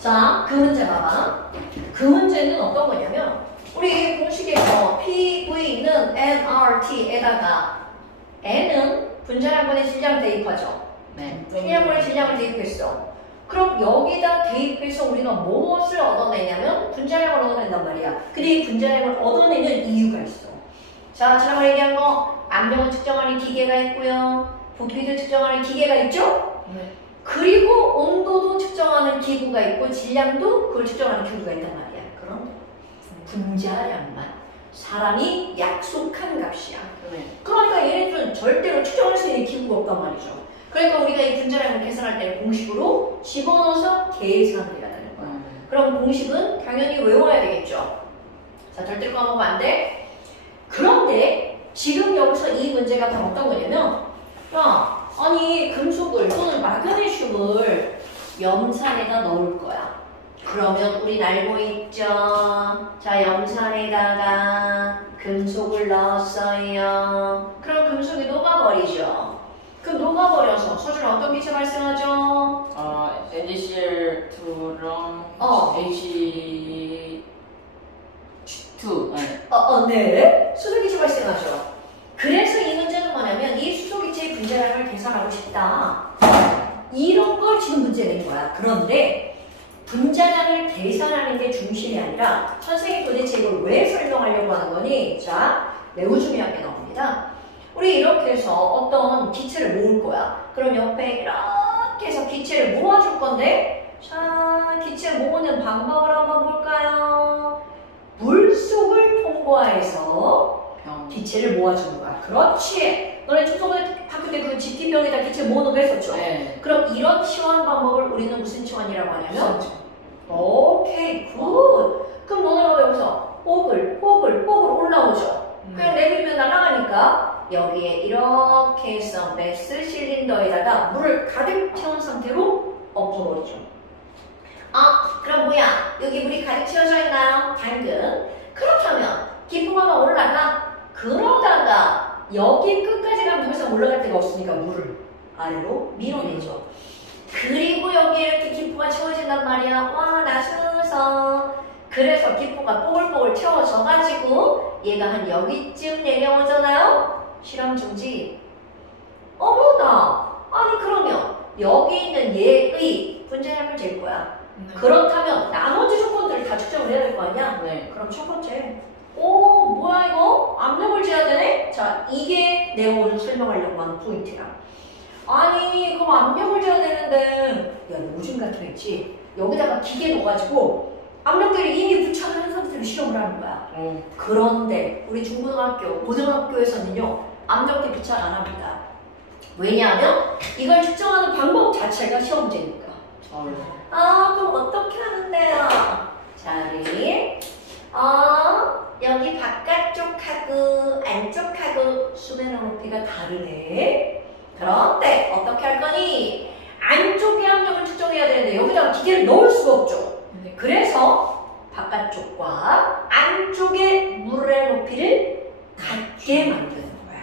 자, 그 문제 봐봐. 그 문제는 어떤 거냐면 우리 공식에서 PV는 nRT에다가 n은 분자량분의 질량을 대입하죠. 네. 분자량분의 질량을 대입했어. 그럼 여기다 대입해서 우리가 무엇을 얻어내냐면 분자량을 얻어낸단 말이야. 근데 이 분자량을 얻어내는 이유가 있어. 자, 지난번에 얘기한 거 압력을 측정하는 기계가 있고요. 부피도 측정하는 기계가 있죠? 네. 그리고 온도도 측정하는 기구가 있고 질량도 그걸 측정하는 기구가 있단 말이야. 그럼 분자량만 사람이 약속한 값이야. 네. 그러니까 얘네들은 절대로 측정할 수 있는 기구가 없단 말이죠. 그러니까 우리가 이 분자량을 계산할 때는 공식으로 집어넣어서 계산을 해야 되는 거야. 그럼 공식은 당연히 외워야 되겠죠. 자, 절대로 까먹으면 안 돼. 그런데 지금 여기서 이 문제가 다 어떤 거냐면 야, 아니 금속을 또는 마그네슘을 염산에다 넣을 거야. 그러면 우린 알고 있죠. 자, 염산에다가 금속을 넣었어요. 그럼 금속이 녹아버리죠. 그럼 녹아버려서 소주는 어떤 기체 발생하죠? NaCl2랑 H2. 네. 수소기체 발생하죠. 그래서 이 문제는 뭐냐면 이 수소기체의 분자량을 계산하고 싶다. 이런 걸 지금 문제 낸 거야. 그런데 분자량을 계산하는 게 중심이 아니라 선생님이 도대체 이걸 왜 설명하려고 하는 거니? 자, 매우 중요한 게 나옵니다. 우리 이렇게 해서 어떤 기체를 모을 거야. 그럼 옆에 이렇게 해서 기체를 모아줄 건데 자, 기체 모으는 방법을 한번 볼까요? 물속을 통과해서 기체를 모아주는 거야. 그렇지. 너네 초등학교 때 그 집기병에다 기체 모으는 거 했었죠? 네. 그럼 이런 치환 방법을 우리는 무슨 치환이라고 하냐면 오케이, 굿. 그럼 너네가 여기서 뽀글 올라오죠? 그냥 내밀면 날아가니까 여기에 이렇게 해서 메스 실린더에다가 물을 가득 채운 상태로 엎어버리죠. 그럼 뭐야? 여기 물이 가득 채워져 있나요? 당근. 그렇다면 기포가 올라가. 그러다가 여기 끝까지 가면 더 이상 올라갈 데가 없으니까 물을 아래로 밀어내죠. 그리고 여기에 이렇게 기포가 채워진단 말이야. 와, 나서서. 그래서 기포가 뽀글뽀글 채워져가지고 얘가 한 여기쯤 내려오잖아요? 실험 중지. 어머나. 아니 그러면 여기 있는 얘의 분자량을 잴 거야. 그렇다면 나머지 조건들을 다 측정을 해야 될 거 아니야? 네. 그럼 첫 번째. 오, 뭐야 이거? 압력을 재야 되네? 자, 이게 내가 오늘 설명하려고 하는 포인트야. 아니, 그럼 압력을 재야 되는데 야, 요즘 같은 거 있지? 여기다가 기계 넣어가지고 압력계를 이미 부착을 한 상태로 실험을 하는 거야. 그런데 우리 중고등학교, 고등학교에서는요 압력계 부착 안 합니다. 왜냐하면 이걸 측정하는 방법 자체가 시험제니까. 그럼 어떻게 하는데요? 자, 우리 여기 바깥쪽하고 안쪽하고 수면의 높이가 다르네. 그런데 어떻게 할 거니? 안쪽의 압력을 측정해야 되는데 여기다가 기계를 넣을 수가 없죠. 그래서 바깥쪽과 안쪽의 물의 높이를 같게 만드는 거야.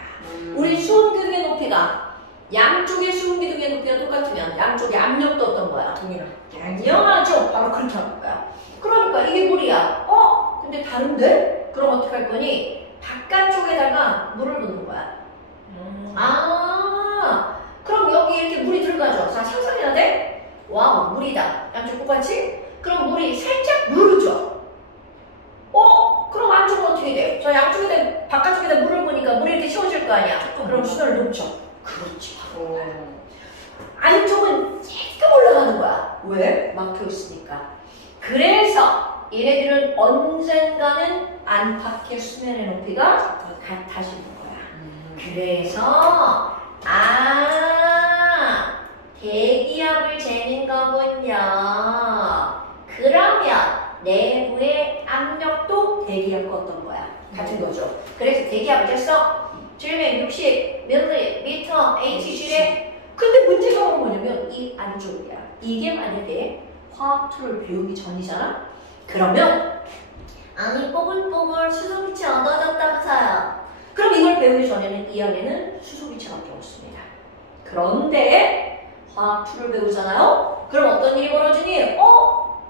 우리 수온기둥의 높이가 양쪽의 수온기둥의 높이가 똑같으면 양쪽의 압력도 어떤 거야? 당연하죠. 바로 그렇게 하는 거야. 그러니까 이게 물이야. 근데 다른데? 그럼 어떻게 할 거니? 바깥쪽에다가 물을 붓는 거야. 그럼 여기 이렇게 물이 들어가죠. 자, 상상해야 돼? 와우, 물이다. 양쪽 똑같이? 그럼 물이 살짝 누르죠. 그럼 안쪽은 어떻게 돼? 저 양쪽에다, 바깥쪽에다 물을 부니까 물이 이렇게 채워질 거 아니야? 그럼 수면을 높죠. 그렇지. 안쪽은 조금 올라가는 거야. 왜? 막혀 있으니까. 그래서 얘네들은 언젠가는 안팎의 수면의 높이가 같아지는 거야. 그래서 대기압을 재는 거군요. 그러면 내부의 압력도 대기압과 어떤 거야? 같은 거죠. 그래서 대기압을 쟀어. 760ml Hg에. 근데 문제가 뭐냐면 이 안쪽이야. 이게 만약에 화학투를 배우기 전이잖아? 그러면 아니 뽀글뽀글 수소기체 얻어졌다면서요. 그럼 이걸 배우기 전에는 이 안에는 수소기체밖에 없습니다. 그런데 화학 2를 배우잖아요. 그럼 어떤 일이 벌어지니?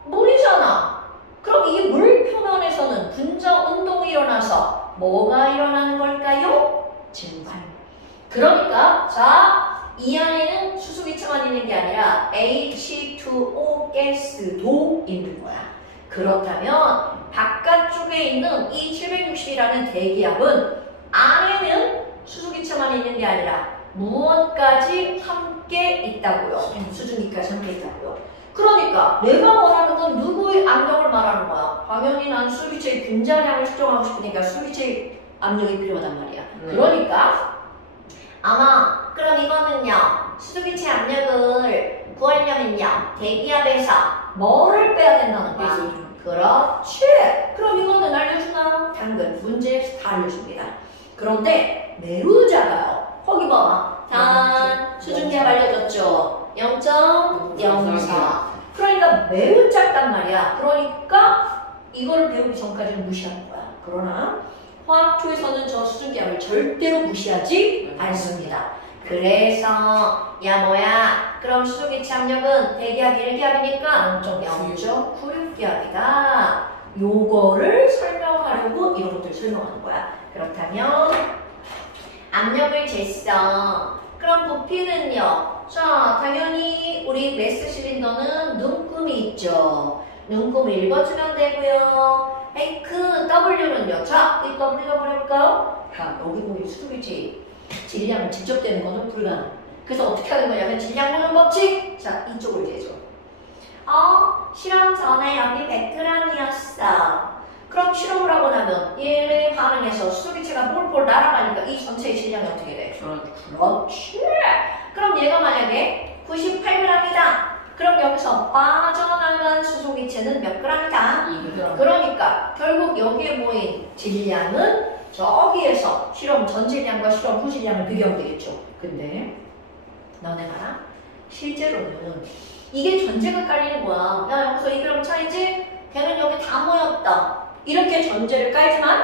물이잖아. 그럼 이 물 표면에서는 분자 운동이 일어나서 뭐가 일어나는 걸까요? 증발. 그러니까 자, 이 안에는 수소기체만 있는 게 아니라 H2O 가스도 있는 거야. 그렇다면 바깥쪽에 있는 이 760이라는 대기압은 안에는 수소기체만 있는 게 아니라 무엇까지 함께 있다고요? 수증기까지 함께 있다고요. 그러니까 내가 원하는 건 누구의 압력을 말하는 거야? 당연히 난 수소기체의 분자량을 측정하고 싶으니까 수소기체의 압력이 필요하단 말이야. 그러니까 아마 그럼 이거는요, 수소기체 압력을 구하려면요 대기압에서 뭐를 빼야 된다는 거야? 그렇지. 그럼 이거는 알려주나요? 당근 문제에서 다 알려줍니다. 그런데 매우 작아요. 거기 봐봐. 단 수증기압 알려줬죠. 0.04. 그러니까 매우 작단 말이야. 그러니까 이거를 배우기 전까지는 무시하는 거야. 그러나 화학초에서는 저 수증기압을 절대로 무시하지 않습니다. 그래서 야 뭐야 그럼 수소기체 압력은 대기압 1기압이니까 0.96기압이다. 요거를 설명하려고 이런 것들 설명하는 거야. 그렇다면 압력을 쟀어. 그럼 부피는요. 자 당연히 우리 메스 실린더는 눈금이 있죠. 눈금 읽어주면 되고요. 그 W는요. 자, 이 W 해볼까요? 자, 여기 보면 수소기체 질량을 직접 되는 거는 불가능. 그래서 어떻게 하는 거냐면 질량 모는 법칙. 자, 이쪽을 재죠. 실험 전에 여기 100g이었어. 그럼 실험을 하고 나면 얘네 반응해서 수소기체가 폴폴 날아가니까 이 전체의 질량이 어떻게 돼? 그렇지. 그럼 얘가 만약에 98g이다. 그럼 여기서 빠져나간 수소기체는 몇 g이다? 2g. 그러니까 결국 여기에 모인 질량은 저기에서 실험 전 질량과 실험 후 질량을 비교하면 되겠죠. 근데 너네 봐라. 실제로는 이게 전제가 깔리는 거야. 야 여기서 2g 차이지? 걔는 여기 다 모였다. 이렇게 전제를 깔지만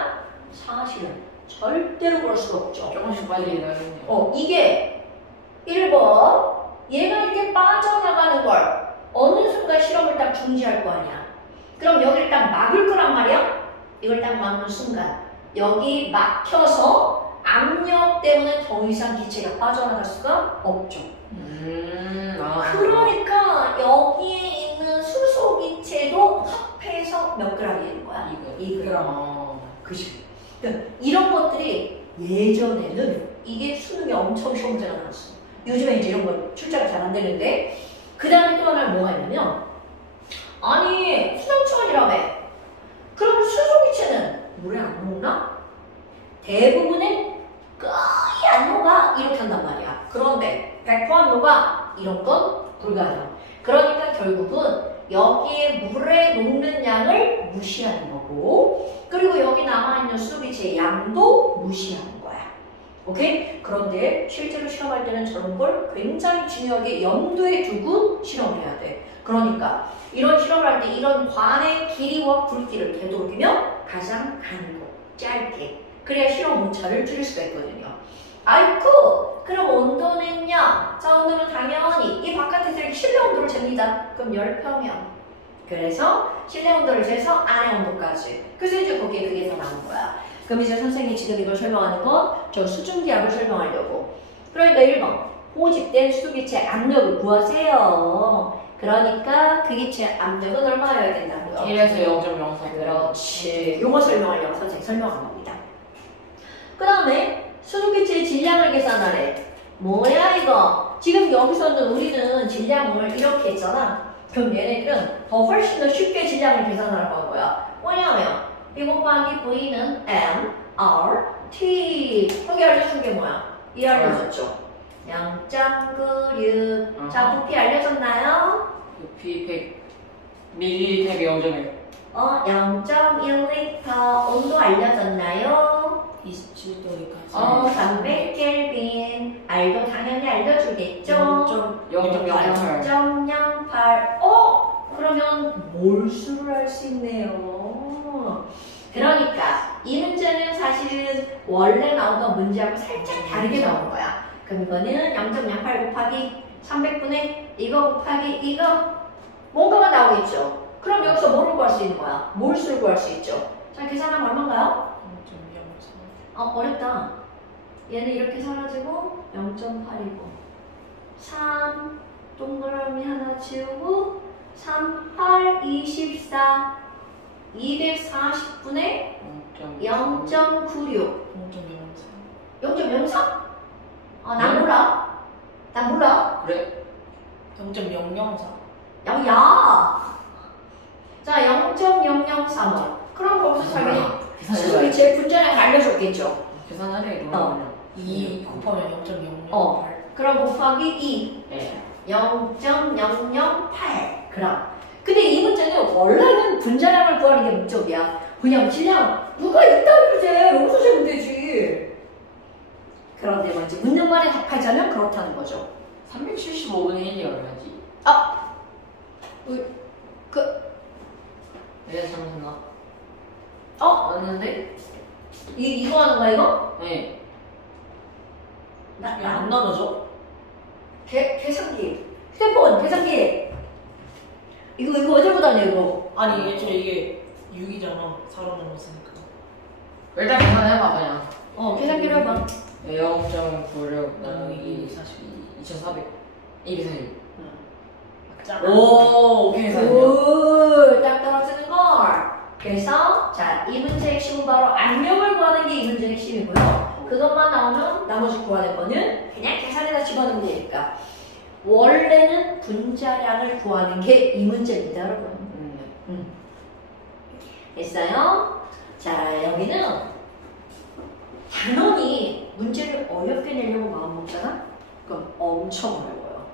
사실은 절대로 그럴 수가 없죠. 조금씩 빨리 나가네요. 이게 1번 얘가 이렇게 빠져나가는 걸 어느 순간 실험을 딱 중지할 거 아니야. 그럼 여기를 딱 막을 거란 말이야. 이걸 딱 막는 순간 여기 막혀서 압력 때문에 더 이상 기체가 빠져나갈 수가 없죠. 그러니까 여기에 있는 수소 기체도 합해서 몇 g이 되는 거야? 2g. 그치? 그러니까 이런 것들이 예전에는 이게 수능이 엄청 시험지가 나왔어. 요즘에 이제 이런 거 출제가 잘 안 되는데 그 다음에 또 하나 뭐가 있냐면 아니 수정초원이라며 그럼 수소기체는 물에 안 녹나? 대부분은 거의 안 녹아 이렇게 한단 말이야. 그런데 100% 안 녹아 이런 건 불가능. 그러니까 결국은 여기에 물에 녹는 양을 무시하는 거고 그리고 여기 남아있는 수소기체의 양도 무시하는 거야. 오케이? 그런데 실제로 실험할 때는 저런 걸 굉장히 중요하게 염두에 두고 실험을 해야 돼. 그러니까 이런 실험을 할 때 이런 관의 길이와 굵기를 되도록이면 가장 가늘고 짧게 그래야 실험 오차를 줄일 수가 있거든요. 아이쿠! 그럼 온도는요? 자 온도는 당연히 이 바깥에서 이렇게 실내 온도를 잽니다. 그럼 10평형. 그래서 실내 온도를 재서 안의 온도까지. 그래서 이제 거기에 그게 더 나온 거야. 그럼 이제 선생님이 지금 이걸 설명하는 건 저 수증기압을 설명하려고. 그러니까 1번 호집된 수소기체 압력을 구하세요. 그러니까 그 기체 압력은 얼마여야 된다고요? 1에서 0.04. 그렇지. 요거 설명하려고 선생님이 설명한 겁니다. 그 다음에 수소기체의 질량을 계산하래. 뭐야 이거? 지금 여기서는 우리는 질량을 이렇게 했잖아. 그럼 얘네들은 더 훨씬 더 쉽게 질량을 계산하라고 한 거야. 뭐냐면 B 곱하기 V는 M, R, T. 여기 알려준 게 뭐야? 이 알려줬죠? 0.96. 자, 부피 알려줬나요? 부피 100 ml에 0.1. 0.1L. 온도 알려줬나요? 27도니까. 300켈빈. R도 당연히 알려주겠죠? 0.08. 0.08. 그러면 몰수를 할 수 있네요. 그러니까 이 문제는 사실은 원래 나오던 문제하고 살짝 다르게 나온 거야. 그럼 이거는 0.08 곱하기 300분의 이거 곱하기 이거 뭔가가 나오겠죠. 그럼 여기서 뭐를 구할 수 있는 거야? 몰수를 구할 수 있죠. 자, 계산하면 얼마인가요? 0.03. 어렵다. 얘는 이렇게 사라지고 0.8이고 3 동그라미 하나 지우고 3, 8, 24 240분의 0.96 0.03? 아, 난 몰라. 난 몰라. 그래? 0.004. 야! 자, 0.003. 그럼 거기서 당연히 수술이 제 분자량 알려줬겠죠. 계산하래 어. 2 곱하면 0.008. 그럼 곱하기 2. 네. 0.008 그램. 근데 이 문제는 원래는 분자량을 구하는 게 목적이야. 그냥 질량 누가 있다 그러지. 여기서 재면 되지. 그런데 먼저 묻는 말에 답하자면 그렇다는 거죠. 375분의 1이 얼마지? 내가 잘못했나? 맞는데? 이거 하는 거야 이거? 네. 왜 안 나눠져? 계산기. 휴대폰 계산기. 이거 어디로 다녀 이거? 아니 애초에 이게 6이잖아. 4로 나눴으니까. 일단 계산해봐 그냥. 계산기로 해봐. 0.96 나누기 2400 241. 짠. 오, 계산이야. 오, 딱 떨어지는 걸. 그래서 자, 이 문제의 핵심은 바로 압력을 구하는 게 이 문제의 핵심이고요. 그것만 나오면 나머지 구하는 거는 그냥 계산에다 집어넣으면 되니까. 원래는 분자량을 구하는 게 이 문제입니다, 여러분. 됐어요? 자, 여기는 당연히 문제를 어렵게 내려고 마음먹잖아? 그럼 엄청 어려워요.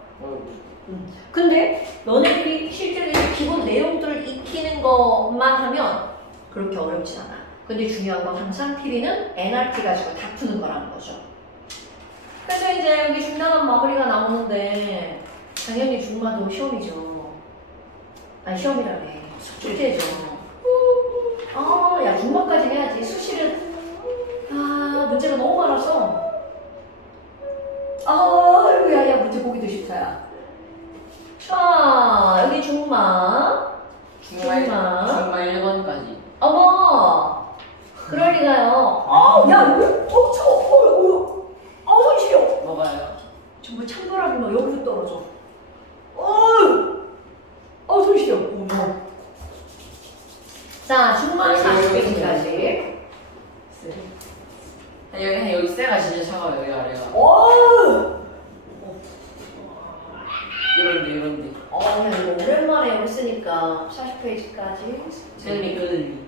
근데 너네들이 실제로 이 기본 내용들을 익히는 것만 하면 그렇게 어렵진 않아. 근데 중요한 건 항상 PB는 NRT 가지고 다 푸는 거라는 거죠. 그래서 이제 여기 중단한 마무리가 나오는데 당연히 중간도 시험이죠. 아니 시험이라네. 숙제죠. 야 중반까지 해야지. 수시는 문제가 너무 많아서 야 문제 보기도 싫다 야. 자 여기 중반 중말 1번까지. 어머 그럴 리가요. 야 왜 손 시려. 뭐가요? 정말 찬바람이 막 여기서 떨어져. 손 시려. 자 중반 40페이지까지. 여기 쇠가 진짜 차가워요. 여기 아래가. 이런데. 야 이거 오랜만에 여기 쓰니까 40페이지까지. 셀리.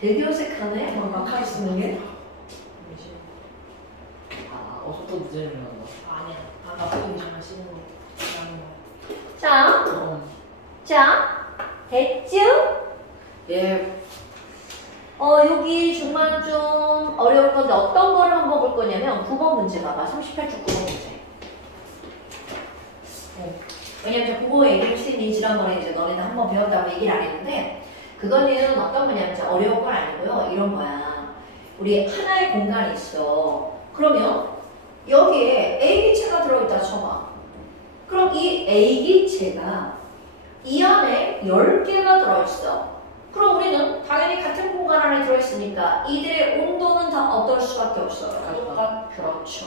되게 어색하네. 막하게 쓰는 게. 또 문제를 나온다. 아니야. 아까 보기 전에 쓰는 거. 자, 됐죠? 예. 여기 중간 좀 어려울 건데 어떤 거를 한번 볼 거냐면 9번 문제 봐봐. 38쪽 9번 문제. 왜냐면 그거 얘기를 선생님이 지난번에 이제 너네들 한번 배웠다고 얘기를 안 했는데 그거는 어떤 거냐면 이제 어려운 건 아니고요. 이런 거야. 우리 하나의 공간이 있어. 그러면 여기에 A 기체가 들어있다 쳐봐. 그럼 이 A 기체가 이 안에 10개가 들어있어. 그럼 우리는 당연히 같은 공간 안에 들어있으니까 이들의 온도는 다 어떨 수밖에 없어요. 그렇죠.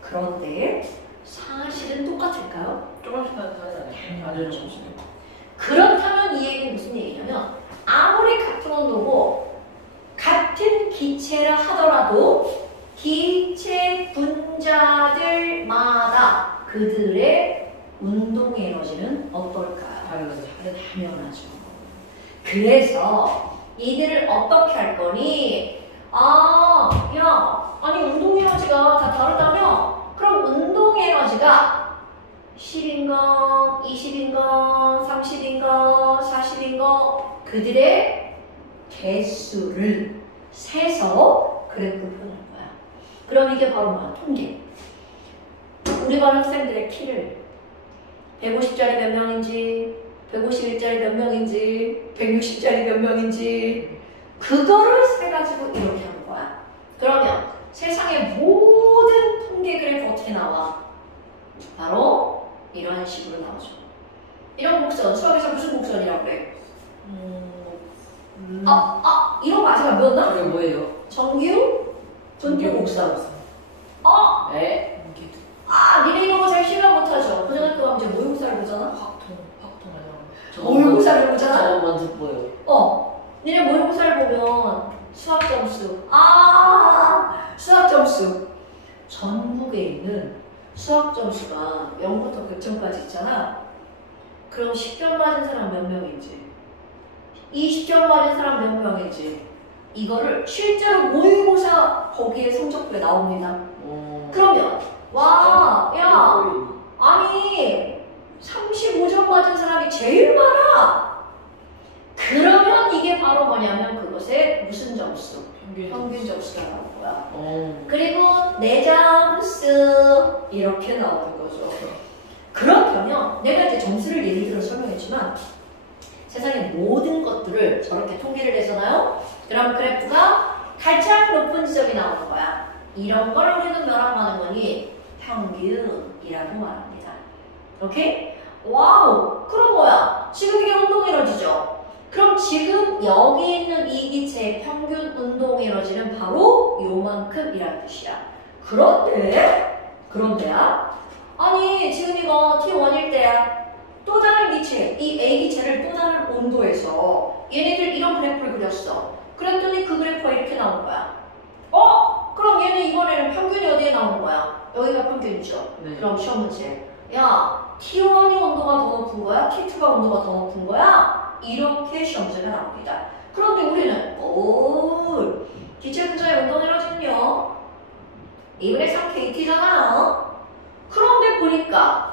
그런데 사실은 똑같을까요? 조금씩 다르잖아요. 아주 조금씩. 그렇다면 이 얘기는 무슨 얘기냐면 아무리 같은 온도고 같은 기체라 하더라도 기체 분자들마다 그들의 운동 에너지는 어떨까요? 당연하죠. 그래서 이들을 어떻게 할 거니? 아니 운동 에너지가 다 다르다며? 그럼 운동 에너지가 10인가, 20인가, 30인가, 40인가 그들의 개수를 세서 그래프를 표현할 거야. 그럼 이게 바로 뭐야? 통계. 우리 반 학생들의 키를 150짜리 몇 명인지 151짜리 몇 명인지 160짜리 몇 명인지 그거를 세가지고 이렇게 하는 거야. 그러면 세상의 모든 통계 그래프 어떻게 나와? 바로 이런 식으로 나오죠. 이런 곡선 수학에서 무슨 곡선이라고 그래? 음. 이런 거 아직 안 배웠나? 그게 뭐예요? 정규 분교 곡선. 네? 니네 이런 거 잘 실감 못하죠? 고등학교 가면 이제 모의고사를 보잖아? 확통 하잖아. 모의고사를 보잖아? 저거 먼저 보여요. 니네 모의고사를 보면 수학 점수. 수학 점수. 전국에 있는 수학 점수가 0부터 100점까지 있잖아. 그럼 10점 맞은 사람 몇 명인지, 20점 맞은 사람 몇 명인지, 이거를 실제로 모의고사 거기에 성적표에 나옵니다. 그러면 아니 35점 맞은 사람이 제일 많아. 그러면 이게 바로 뭐냐면 그것의 무슨 점수? 평균 점수가 나오는 거야. 그리고 내 점수 이렇게 나오는 거죠. 그렇다면 내가 이제 점수를 예를 들어 설명했지만 세상의 모든 것들을 저렇게 통계를 내잖아요. 그럼 그래프가 가장 높은 지점이 나오는 거야. 이런 걸 우리는 뭐라고 하는 거니? 평균이라고 말합니다. 오케이? 와우! 그럼 뭐야? 지금 이게 운동 에너지죠? 그럼 지금 여기 있는 이 기체의 평균 운동 에너지는 바로 요만큼이라는 뜻이야. 그런데야? 아니 지금 이거 T1일 때야. 또 다른 기체, 이 A 기체를 또 다른 온도에서 얘네들 이런 그래프를 그렸어. 그랬더니 그 그래프가 이렇게 나온 거야. 그럼 얘는 이번에는 평균이 어디에 나오는 거야? 여기가 평균이죠. 네. 그럼 시험 문제. 야, T1이 온도가 더 높은 거야? T2가 온도가 더 높은 거야? 이렇게 시험 문제가 나옵니다. 그런데 우리는 기체 분자의 운동 에너지는요 2분의 3kT잖아요. 그런데 보니까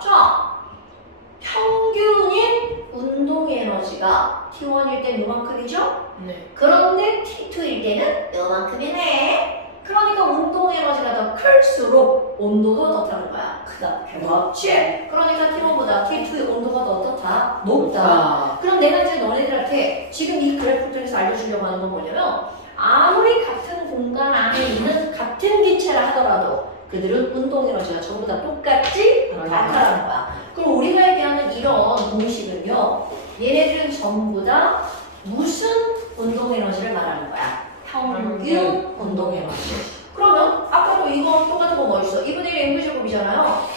평균인 운동 에너지가 T1일 땐 요만큼이죠? 네. 그런데 T2일 때는 요만큼이네. 그러니까 운동 에너지가 더 클수록 온도도 더 어떻다는 거야? 크다. 그렇지? 그러니까 T1보다 T2의 온도가 더 어떻다? 높다. 그럼 내가 이제 너네들한테 지금 이 그래프 중에서 알려주려고 하는 건 뭐냐면 아무리 같은 공간 안에 있는 같은 기체라 하더라도 그들은 운동 에너지가 전부 다 똑같지? 같다라는 거야. 그럼 우리가 얘기하는 이런 공식은요 얘네들은 전부 다 무슨 운동 에너지를 말하는 거야? 평균 운동 에너지. 그러면 아까도 이거 똑같은 거 뭐 있어? 2분의 1의 mv제곱이잖아요.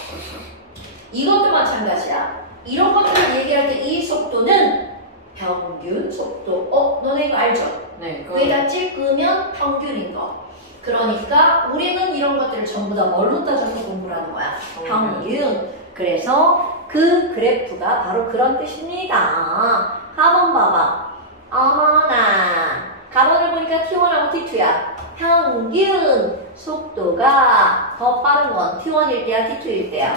이것도 마찬가지야. 이런 것들을 얘기할 때 이 속도는 평균 속도. 너네 이거 알죠? 네. 위에다 찍으면 평균인 거. 그러니까 우리는 이런 것들을 전부 다 뭘로 따져서 공부를 하는 거야? 평균. 그래서 그 그래프가 바로 그런 뜻입니다. 한번 봐봐. 어머나. 가번을 보니까 T1하고 T2야. 평균 속도가 더 빠른 건 T1일 때야, T2일 때야.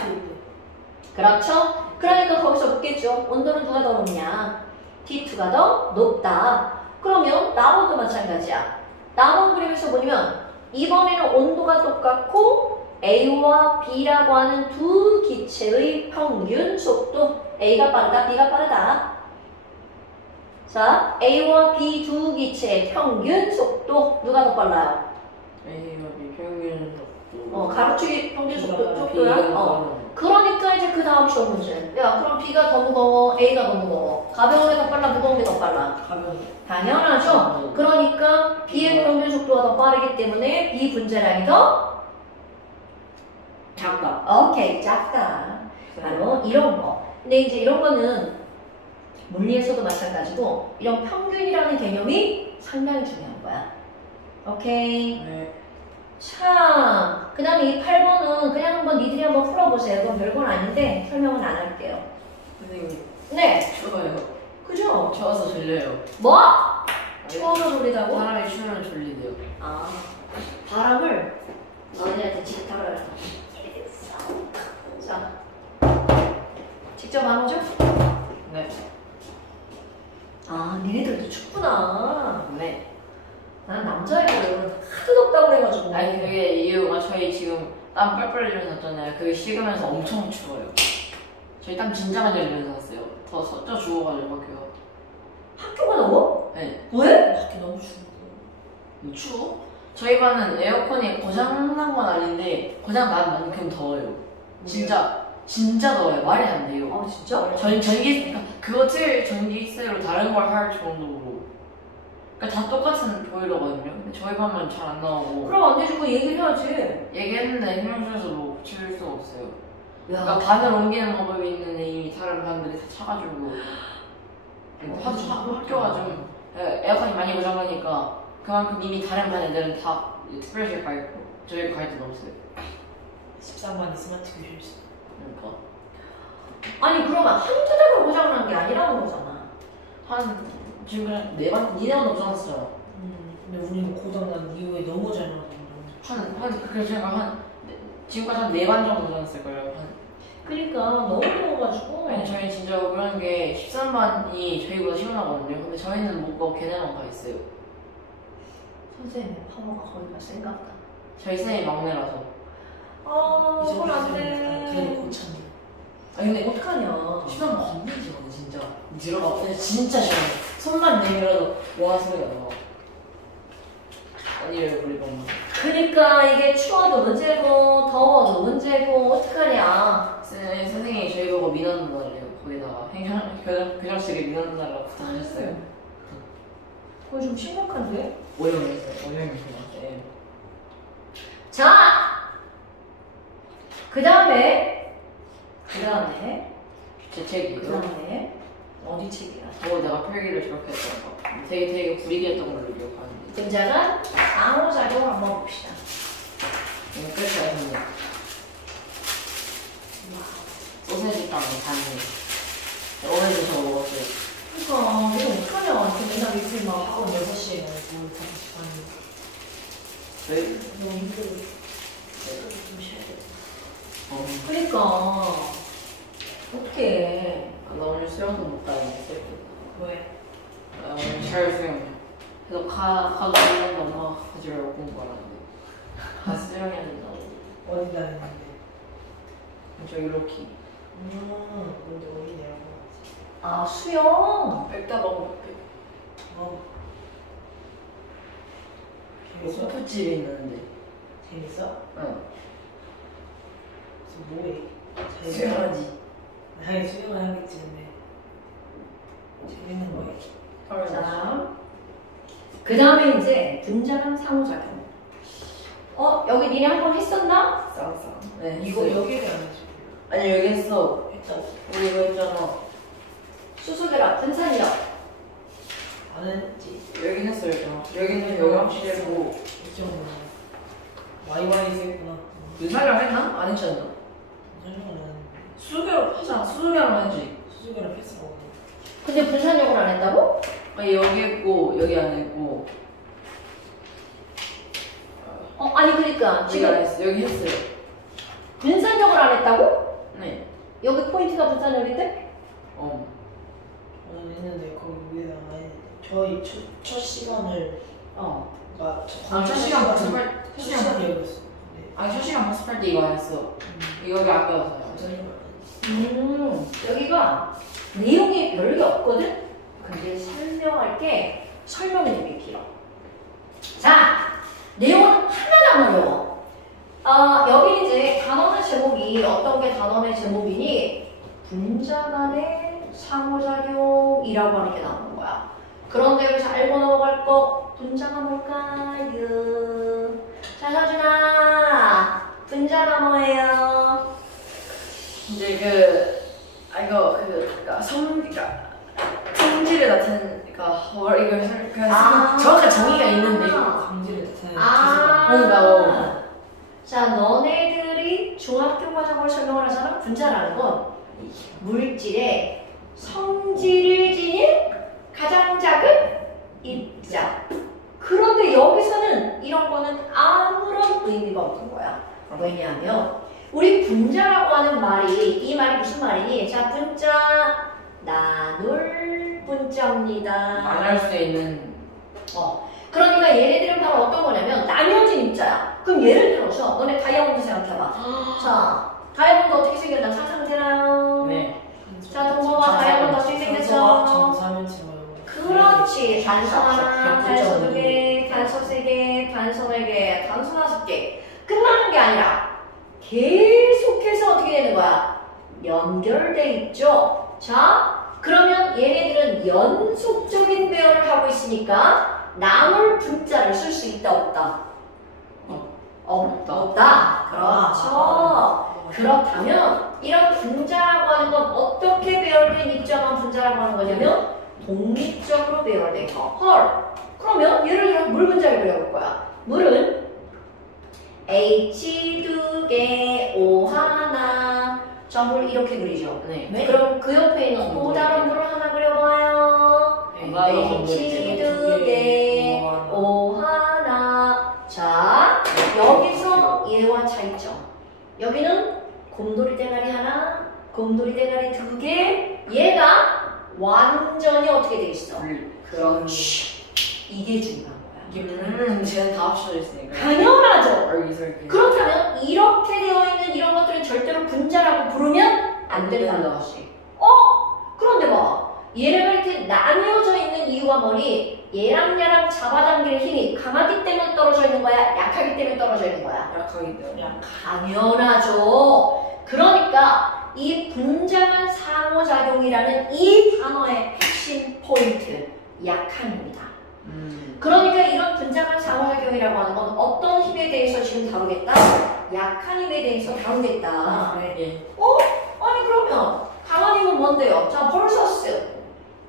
그렇죠? 그러니까 거기서 묻겠죠. 온도는 누가 더 높냐? T2가 더 높다. 그러면 나무도 마찬가지야. 나무 그림에서 보면 이번에는 온도가 똑같고 A와 B라고 하는 두 기체의 평균 속도. A가 빠르다, B가 빠르다. 자, A와 B 두 기체의 평균 속도 누가 더 빨라요? A와 B 평균 속도. 가로축이 평균 속도야? 그러니까 이제 그 다음 시험 문제. 야, 그럼 B가 더 무거워, A가 더 무거워. 가벼운 게 더 빨라, 무거운 게 더 빨라? 가벼운. 당연하죠. 그러니까 B의 평균 속도가 더 빠르기 때문에 B 분자량이 더 작다. 오케이, 작다. 바로 이런 거. 근데 이제 이런 거는 물리에서도 마찬가지고 이런 평균이라는 개념이 상당히 중요한 거야. 오케이. 네. 자, 그 다음에 이 8번은 그냥 한번 니들이 한번 풀어보세요. 그건 별건 아닌데 설명은 안 할게요. 선생님. 네. 추워요. 그죠? 추워서 졸려요. 뭐? 추워서 졸리다고? 사람이 추우면 졸리대요. 바람을 너희한테 짙어를 자, 직접 안 오죠? 네. 니네들도 춥구나. 네. 난 남자애들은 하도 덥다고 그래가지고. 아니 그게 이유가 저희 지금 땀 뻘뻘 흘려놨잖아요. 그게 식으면서 엄청 추워요. 저희 땀 진짜 많이 흘려서 샀어요. 더 젖어 죽어가지고 학교가. 학교가 더워? 네. 왜? 밖에 너무 추워. 추워? 저희 반은 에어컨이 고장난 건 아닌데 고장 난 만큼 더워요. 진짜 진짜 더워요. 말이 안 돼요. 아 진짜? 그러니까 그것을 전기세로 다른 걸 할 정도로. 그러니까 다 똑같은 보일러거든요. 근데 저희 반만 잘 안 나오고. 그럼 안 되지. 그거 얘기를 해야지. 얘기했는데 힘들어서 뭐 고칠 수가 없어요. 야. 그러니까 반을 옮기는 방법이 있는데 이미 다른 반들이 다 차가지고 학교가 좀 에어컨이 많이 고장나니까 그만큼 이미 다른 반 애들은 다 특별실 가 있고 저희 갈 데는 없어요. 13만 스마트 교실수. 그러니까 아니 그러면 한두 달만 고장난 게 아니라는 거잖아. 한 지금 그냥 네반 니네만 고장났어요. 근데 우리는 고장난 이후에 너무 잘 나왔는데. 그래서 제가 지금까지 한 4반 정도 고장났을 거예요. 그러니까 너무 더워가지고. 아니 저희 진짜 그런 게 13반이 저희보다 시원하거든요. 근데 저희는 못 가고 걔네만 가 있어요. 선생님 파워가 거기가 센가 보다. 저희 쌤이 막내라서. 아 그건 안 괜히 돼. 고쳤네. 아니 근데 어떡하냐. 13반 겁나 시원해 진짜. 들어가 근데 진짜 시원해. 손만 내밀어도 와 소리가 나. 아니에요 우리 너무. 그러니까 이게 추워도 문제고 더워도 문제고 어떡하냐. 선생님이 저희 보고 민원 누나래요. 거기다가 교장실에 민원 누나라고 부탁하셨어요. 그거 좀 심각한데? 오형이었어요. 오형이었어요. 자! 그 다음에 제 책이요. 어디 책이야? 내가 필기를 저렇게 했던 거. 되게 구리게 했던 걸로 기억하는데. 등장한 상호작용을 한번 봅시다. 이거 끝이 아닙니다. 소세지 빵 반이. 오늘도 저 먹었어요. 그러니까 이거 어떡하냐. 맨날 이틀 막 학원 하고 6시에 가고 5시 반에. 저희 너무 힘들어. 좀 쉬어야 돼. 그러니까 어떡해. 나 오늘 수영도 못 가야겠어요. 왜? 오늘 잘 수영. 그래서 가도 되는데 엄마가 가지 말고 공부하라는데. 수영해야 된다고. 어디 다녔는데? 저기 로키. 근데 어디냐고. 아 수영. 백다방 옆에. 재밌어? 소프집이 있는데. 재밌어? 응. 그래서 뭐해? 수영하지. 당연히 수영을 하겠지, 근데. 재밌는 거야. 자, 그 다음에 이제 등장한 상호작용. 여기 니네 한 번 했었나? 쌍쌍. 네. 이거 했어요. 여기에 대한 거지. 아니 여기 했어. 했다고. 우리 이거 했잖아. 수수결합, 분산력. 안 했지. 여긴 했어 여기는 여기 확실히 했고. 이쪽은 와이와이에서 했구나. 윤사랑 했나? 안 했지 않나? 설명은 수수결 하자. 수수결 하지. 수수결을 패스하고. 근데 분산력을 안 했다고? 아니 여기 했고 여기 안 했고. 아니 그러니까 여기 안 지금 했어. 여기 했어요. 분산력을 안 했다고? 네. 여기 포인트가 분산력인데? 저는 했는데 거기 위에다가 저희 첫 시간을 첫 시간 연습할 첫 시간 여기였어. 아니 첫 시간 연습할 때 이거 안 했어. 이거 여기 안 배웠어요. 여기가 내용이 별게 없거든? 근데 설명할 게 설명이 되게 길어. 자, 내용은 하나도 안 어려워. 여기 이제 단원의 제목이 어떤 게 단원의 제목이니 분자 간의 상호작용이라고 하는 게 나오는 거야. 그런데 여기서 알고 넘어갈 거 분자가 뭘까요? 자, 서준아, 분자가 뭐예요? 이제 성질을 나타내니까 이거 그냥 정확한 정의가 있는데 강제를 나타내는 그런다고. 자, 너네들이 중학교 과정을 설명을 하잖아. 분자라는 건 물질의 성질을 지닌 가장 작은 입자. 그런데 여기서는 이런 거는 아무런 의미가 없는 거야. 왜냐하면 우리 분자라고 하는 말이, 이 말이 무슨 말이니? 자, 분자, 나눌 분자입니다. 안 할 수 있는. 그러니까 얘네들은 바로 어떤 거냐면 나뉘어진 입자야. 그럼 예를 들어서 너네 다이아몬드 생각해봐. 자, 다이아몬드 어떻게 생겼나 상상되나요? 네. 자, 동서와 다이아몬드 어떻게 생겼죠? 정사면 채워요. 그렇지. 단서 하나, 단서 두 개, 단서 세 개, 단서 네 개, 단서 다섯 개. 끝나는 게 아니라 계속해서 어떻게 되는 거야? 연결돼 있죠. 자, 그러면 얘네들은 연속적인 배열을 하고 있으니까 나눌 분자를 쓸 수 있다 없다? 없다. 그렇죠. 그렇다면 이런 분자라고 하는 건 어떻게 배열된 입자만 분자라고 하는 거냐면 독립적으로 배열된 거. 헐. 그러면 예를 들어 물 분자를 그려볼 거야. 물은 H 2개, O 하나. 자, 물 이렇게 그리죠. 네. 그럼 그 옆에 있는 또 다른 물을 하나 그려봐요. H 2개, O 하나. 자, 여기서 얘와 차이점. 여기는 곰돌이 대가리 하나, 곰돌이 대가리 2개. 얘가 완전히 어떻게 돼 있어? 그렇지. 이게 중요한 거야. 쟤는 다 합쳐져 있으니까. 당연하죠. 얼기설기. 그렇다면 이렇게 되어 있는 이런 것들은 절대로 분자라고 부르면 안 된다는 것이. 그런데 봐. 얘네가 이렇게 나뉘어져 있는 이유가 뭐니? 얘랑 얘랑 잡아당길 힘이 강하기 때문에 떨어져 있는 거야? 약하기 때문에 떨어져 있는 거야? 약하기 때문에. 당연하죠. 그러니까 이 분자간 상호작용이라는 이 단어의 핵심 포인트, 약함입니다. 그러니까 이런 분자간 상호작용이라고 하는 건 어떤 힘에 대해서 지금 다루겠다? 약한 힘에 대해서 다루겠다. 네. 아니 그러면 강한 힘은 뭔데요? 자, 벌서스.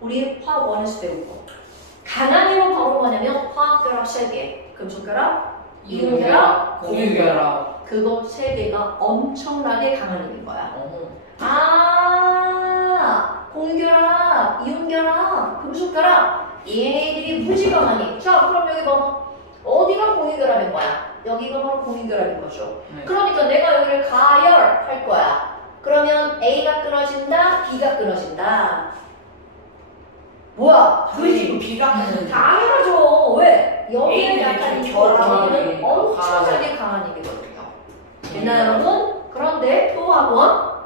우리 화학 원에서 배우고. 강한 힘은 바로 뭐냐면 화학결합 3개. 금속결합, 이온결합, 공유결합. 그거 3개가 엄청나게 강한 힘인 거야. 공유결합, 이온결합, 금속결합. 얘네들이 무지 강하니. 자, 그럼 여기 봐봐. 어디가 공유결합인 거야? 여기가 바로 공유결합인 거죠. 네. 그러니까 내가 여기를 가열할 거야. 그러면 A가 끊어진다, B가 끊어진다. 뭐야? 그지 비가 당연하죠. 왜? 여기에 A는 약간 이렇게 결합하는 결합이 엄청나게 강한 힘이거든요. 됐나요, 여러분? 그런데 또 한번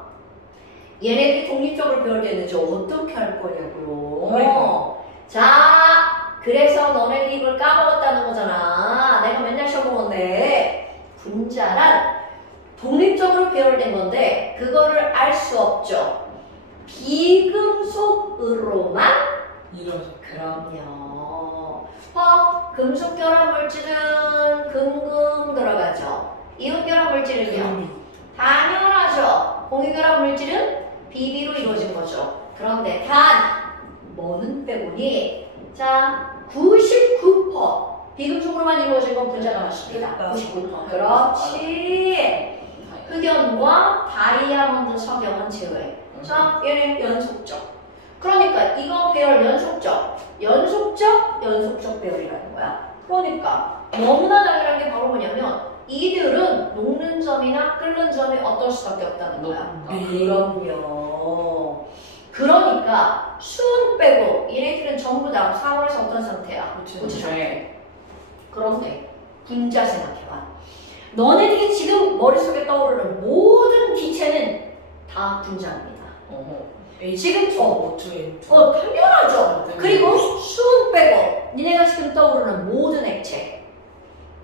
얘네들이 독립적으로 배열되는지 어떻게 할 거냐고요. 자, 그래서 너네들이 이걸 까먹었다는 거잖아. 내가 맨날 시험 건데 분자란 독립적으로 배열된 건데 그거를 알 수 없죠. 비금속으로만 이러죠. 그럼요. 금속 결합 물질은 금금 들어가죠. 이온 결합 물질은요. 당연하죠. 공유 결합 물질은 비비로 이루어진 거죠. 그런데 단 뭐는 빼보니 자 99% 비금속으로만 이루어진 건 분자가 맞습니다. 99%. 그렇지. 흑연과 다이아몬드 석영은 제외. 자, 얘는 연속적. 그러니까 이거 배열 연속적 배열이라는 거야. 그러니까 너무나 당연한 게 바로 뭐냐면 이들은 녹는 점이나 끓는 점이 어떨 수밖에 없다는 거야. 그럼요. 그러니까 수은 빼고 얘네들은 전부 다 상온에서 어떤 상태야? 고체 상태. 그런데 분자 생각해봐. 너네들이 지금 머릿속에 떠오르는 모든 기체는 다 분자입니다. 지금 당연하죠. 그리고 수은 빼고 니네가 지금 떠오르는 모든 액체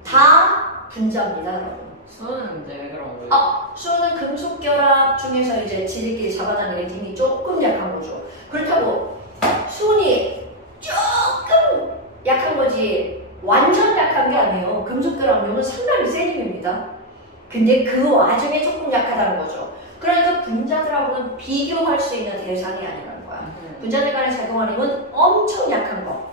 다 분자입니다, 여러분. 수은인데 왜 그런 거예요? 수은은 금속 결합 중에서 이제 지들끼리 잡아다니는 힘이 조금 약한 거죠. 그렇다고 수은이 조금 약한 거지 완전 약한 게 아니에요. 금속 결합용은 상당히 센 힘입니다. 근데 그 와중에 조금 약하다는 거죠. 그러니까 분자들하고는 비교할 수 있는 대상이 아니라는 거야. 분자들 간의 작용하는 힘은 엄청 약한 거.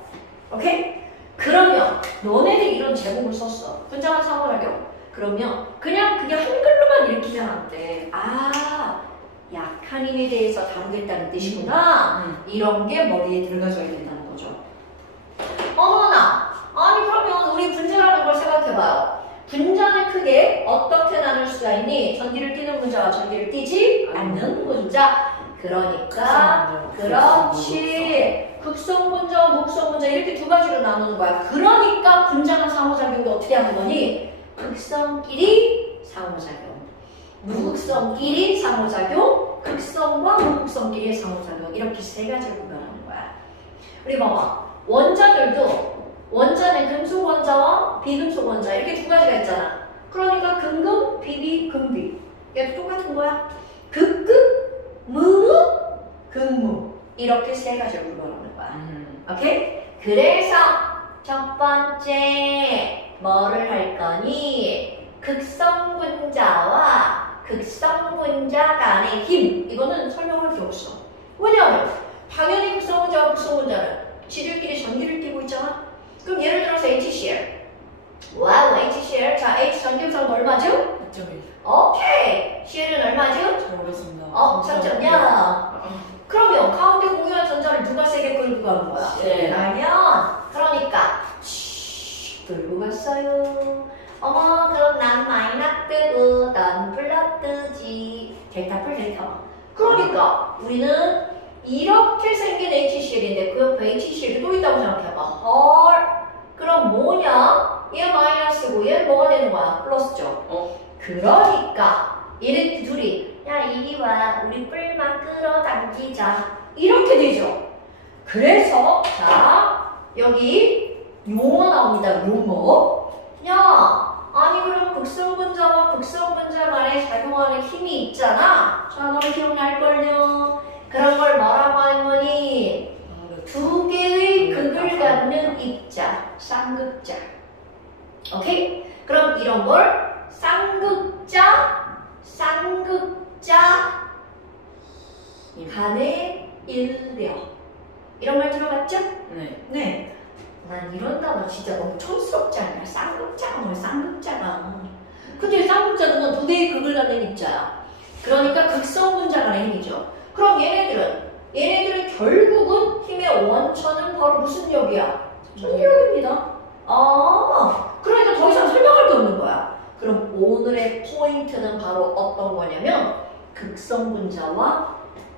오케이? 그러면 너네들이 이런 제목을 썼어. 분자간 상호작용. 그러면 그냥 그게 한글로만 읽히면 안 돼. 약한 힘에 대해서 다루겠다는 뜻이구나. 이런 게 머리에 들어가줘야 된다는 거죠. 어머나! 아니 그러면 우리 분자라는 걸 생각해봐요. 분자는 크게 어떻게 나눌 수가 있니? 전기를 띠는 분자와 전기를 띠지 않는 분자. 그러니까 그렇지. 극성 분자와 무극성 분자 이렇게 두 가지로 나누는 거야. 그러니까 분자간 상호작용도 어떻게 하는 거니? 극성끼리 상호작용, 무극성끼리 상호작용, 극성과 무극성끼리의 상호작용 이렇게 세 가지로 구별하는 거야. 우리 봐봐. 원자는 금속 원자와 비금속 원자 이렇게 두 가지가 있잖아. 그러니까 금금, 비비, 금비. 얘도 똑같은 거야. 극극, 이렇게 세 가지를 구별하는 거야. 오케이? 그래서 첫 번째 뭐를 할 거니? 극성분자와 극성분자 간의 힘. 이거는 설명할 게 없어. 왜냐하면 당연히 극성분자와 극성분자는 지들끼리 전기를 띠고 있잖아. 그럼 예를 들어서 HCl. 와우, HCl. 자, H 전기음성은 얼마죠? 2.1. 오케이. CL은 얼마죠? 잘 모르겠습니다. 3.0. 그러면 가운데 공유한 전자를 누가 세게 끌고 가는 거야? 네. 그러면 그러니까 끌고 갔어요. 어머, 그럼 난 마이너스 뜨고 넌 플러스지. 델타 풀 델타. 그러니까 우리는 이렇게 생긴 HCl인데 그 옆에 HCl이 또 있다고 생각해봐. 헐. 그럼 뭐냐? 얘 마이너스고 얘는 뭐가 되는 거야? 플러스죠. 그러니까 얘네 둘이 야 이리 와 우리 뿔만 끌어당기자 이렇게 되죠. 그래서 자 여기 용어 나옵니다. 용어. 야 아니 그럼 극성분자와 극성분자 간에 작용하는 힘이 있잖아. 자 너는 기억날걸요. 그런 걸 뭐라고 하는 거니? 두 개의 극을 갖는 입자, 쌍극자. 오케이? 그럼 이런 걸 쌍극자 간의 인력. 이런 말 들어봤죠? 네. 네. 난 이런 단어 진짜 너무 촌스럽지 않냐? 쌍극자가 뭐야, 쌍극자가. 근데 쌍극자는 두 개의 극을 갖는 입자야. 그러니까 극성분자 간의 힘이죠. 그럼 얘네들은 결국은 힘의 원천은 바로 무슨力이야? 전기력입니다. 그러니까 더 이상 설명할 게 없는 거야. 그럼 오늘의 포인트는 바로 어떤 거냐면 극성분자와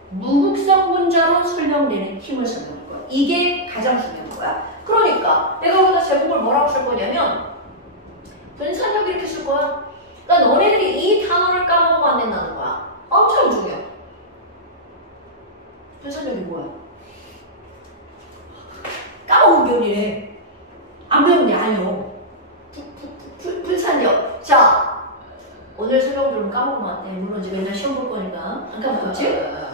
무극성분자로 설명되는 힘을 설명할 거야. 이게 가장 중요한 거야. 그러니까 내가 여기다 제목을 뭐라고 쓸 거냐면 분산력 이렇게 쓸 거야. 그러니까 너네들이 이 단어를 까먹으면 안 된다는 거야. 엄청 중요해. 분산력이 뭐야? 까먹은 교리래. 안 배운 게 아니요. 분산력. 자, 오늘 설명 들으면 까먹으면 안 돼. 물론 이제 맨날 시험 볼 거니까 안 까먹었지?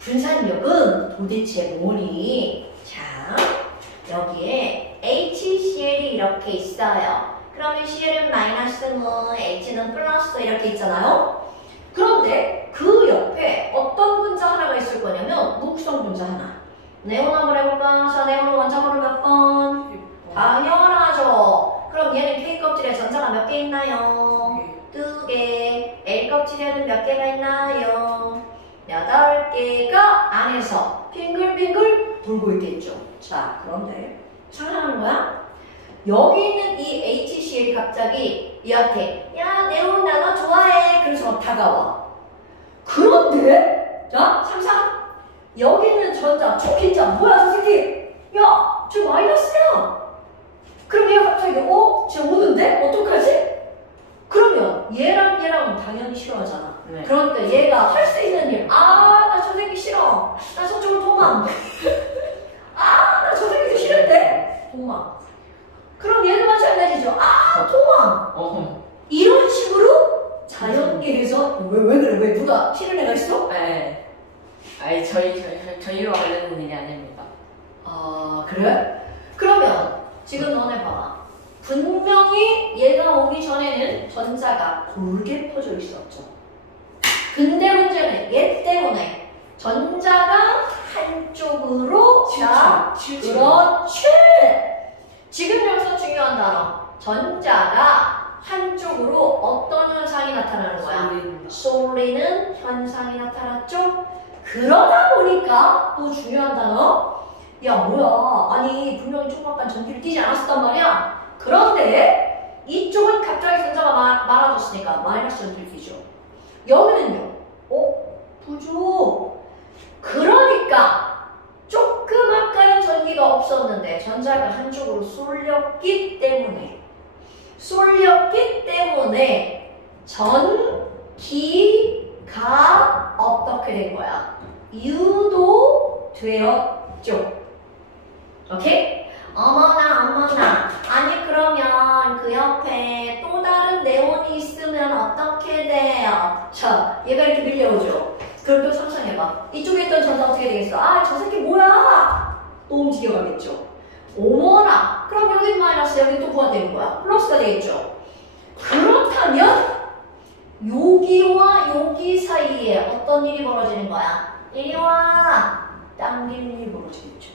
분산력은 도대체 뭐니? 자, 여기에 HCl이 이렇게 있어요. 그러면 Cl은 마이너스 뭐, H는 플러스 이렇게 있잖아요. 그런데 그 옆에 어떤 분자 하나가 있을 거냐면 무극성 분자 하나. 네온 한번 해볼까? 자, 네온은 원자번호 몇 번? 당연하죠. 그럼 얘는 K 껍질에 전자가 몇 개 있나요? 2개. L 껍질에는 몇 개가 있나요? 8개가 안에서 빙글빙글 돌고 있겠죠. 자, 그런데 상상하는 거야? 여기 있는 이 HCl이 갑자기 얘한테 야, 네온 나너 좋아해. 그래서 막 다가와. 그런데 자, 상상. 여기 있는 전자, 초긴자 뭐야 저 새끼? 야, 저 마이너스야. 그럼 얘가 갑자기 쟤 오는데? 어떡하지? 그러면 얘랑은 당연히 싫어하잖아. 네. 그러니까 얘가 할 수 있는 일, 나 저 새끼 싫어. 나 저쪽으로 도망. 나 저 새끼도 싫은데? 도망. 그럼 얘도 마찬가지죠. 도망. 이런 식으로 자연계에서 왜 그래? 왜 누가 싫은 애가 있어? 네. 아니 저희와 관련된 일이 아닙니다. 그래? 그러면 지금 너네 봐봐. 분명히 얘가 오기 전에는 전자가 골게 퍼져 있었죠. 근데 문제는 얘 때문에 전자가 한쪽으로 그렇지. 지금 여기서 중요한 단어. 전자가 한쪽으로 어떤 현상이 나타나는 거야? 쏠리는 현상이 나타났죠? 그러다 보니까 또 중요한 단어. 야 뭐야, 아니 분명히 조금만 전기를 띄지 않았었단 말이야. 그런데 이쪽은 갑자기 전자가 많아졌으니까 마이너스 전기를 띄죠. 여기는요, 부족. 그러니까 조금 아까는 전기가 없었는데 전자가 한쪽으로 쏠렸기 때문에 전기가 어떻게 된 거야? 유도되었죠. 오케이? 어머나. 아니 그러면 그 옆에 또 다른 네온이 있으면 어떻게 돼요? 자, 얘가 이렇게 밀려오죠. 그럼 생각해봐. 이쪽에 있던 전자 어떻게 되겠어? 아, 저 새끼 뭐야? 또 움직여가겠죠. 어머나. 그럼 여기 마이너스, 여기 또 뭐가 되는 거야? 플러스가 되겠죠. 그렇다면 여기와 여기 사이에 어떤 일이 벌어지는 거야? 이리 와. 당기는 일이 벌어지겠죠.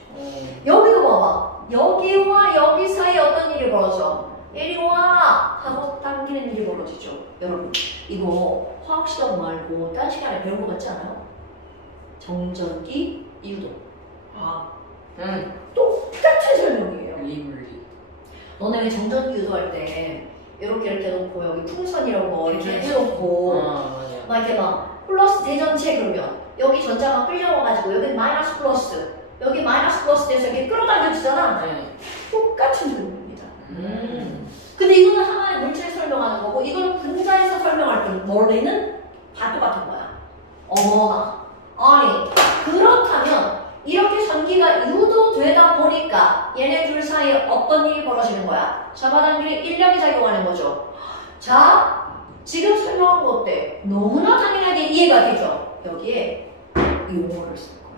여기도 봐봐. 여기와 여기 사이에 어떤 일이 벌어져? 이리 와 하고 당기는 일이 벌어지죠. 여러분 이거 화학 시간 말고 딴 시간에 배운 거 같지 않아요? 정전기 유도. 똑같은 설명이에요. 리물리. 너네 왜 정전기 유도할 때 이렇게 놓고 여기 풍선이라고 거 이렇게 해놓고 맞아요. 막 이렇게 막 플러스 대전체 그러면 여기 전자가 끌려와가지고 여기 마이너스 플러스 여기 마이너스 플러스 돼서 이렇게 끌어당겨지잖아. 네. 똑같은 그림입니다. 근데 이거는 하나의 물질 설명하는 거고 이거는 분자에서 설명할 때 머리는 다 똑같은 거야. 어머나. 아니 그렇다면 이렇게 전기가 유도되다 보니까 얘네 둘 사이에 어떤 일이 벌어지는 거야? 잡아당기는 인력이 작용하는 거죠. 자, 지금 설명한 거 어때? 너무나 당연하게 이해가 되죠? 여기에 용어를 쓸 거야.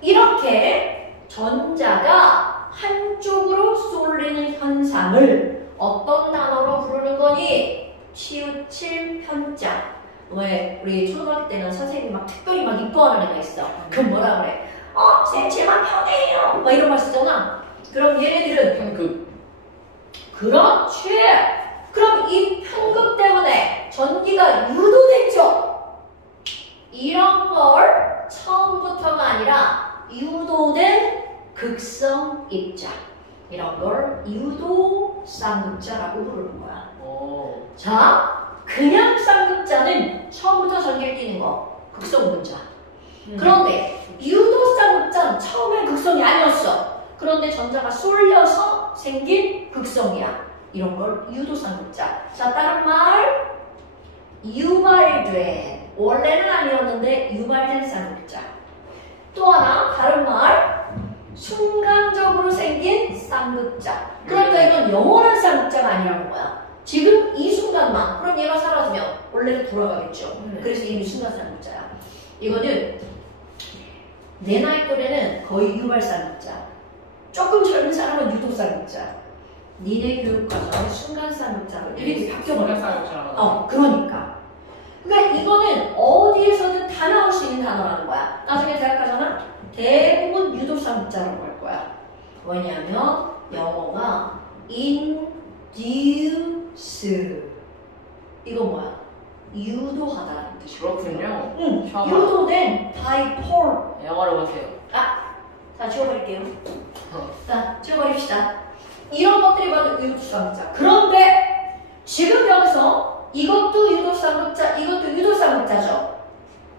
이렇게 전자가 한쪽으로 쏠리는 현상을 어떤 단어로 부르는 거니? 치우칠 편자. 왜 우리 초등학교 때는 선생님이 막 특별히 막 이뻐하는 애가 있어. 그럼 뭐라 그래? 쌤 제만 편해요. 막 이런 말 쓰잖아. 그럼 얘네들은 편급. 그렇지. 그럼 이 편급 때문에 전기가 유도됐죠. 이런 걸 처음부터가 아니라 유도된 극성 입자. 이런 걸 유도 쌍극자라고 부르는 거야. 자, 그냥 쌍극자는 처음부터 전기를 띠는 거. 극성 분자. 그런데 유도 쌍극자는 처음엔 극성이 아니었어. 그런데 전자가 쏠려서 생긴 극성이야. 이런 걸 유도 쌍극자. 자, 다른 말 유발된 원래는 아니었는데 유발된 쌍극자. 또 하나 다른 말 순간적으로 생긴 쌍극자. 그러니까 이건 영원한 쌍극자가 아니라는 거야. 지금 이 순간만. 그럼 얘가 사라지면 원래로 돌아가겠죠. 그래서 이미 순간 쌍극자야. 이거는 내 나이 또래는 거의 유발 쌍극자. 조금 젊은 사람은 유도 쌍극자. 니네 교육과정은 순간 쌍극자로 이렇게 바뀌어버렸어. 그러니까. 그러니까 이거는 어디에서든 다 나올 수 있는 단어라는 거야. 나중에 대학 가잖아? 대부분 유도 쌍극자라고 할 거야. 왜냐하면 영어가 induce 이거 뭐야? 유도하다는 뜻이야. 그렇군요. 응. 유도된 dipole. 영어로 보세요. 자 지워버릴게요. 자 지워버립시다. 이런 것들이 바로 유도 쌍극자. 그런데 지금 여기서 이것도 유도 쌍극자, 이것도 유도 쌍극자죠.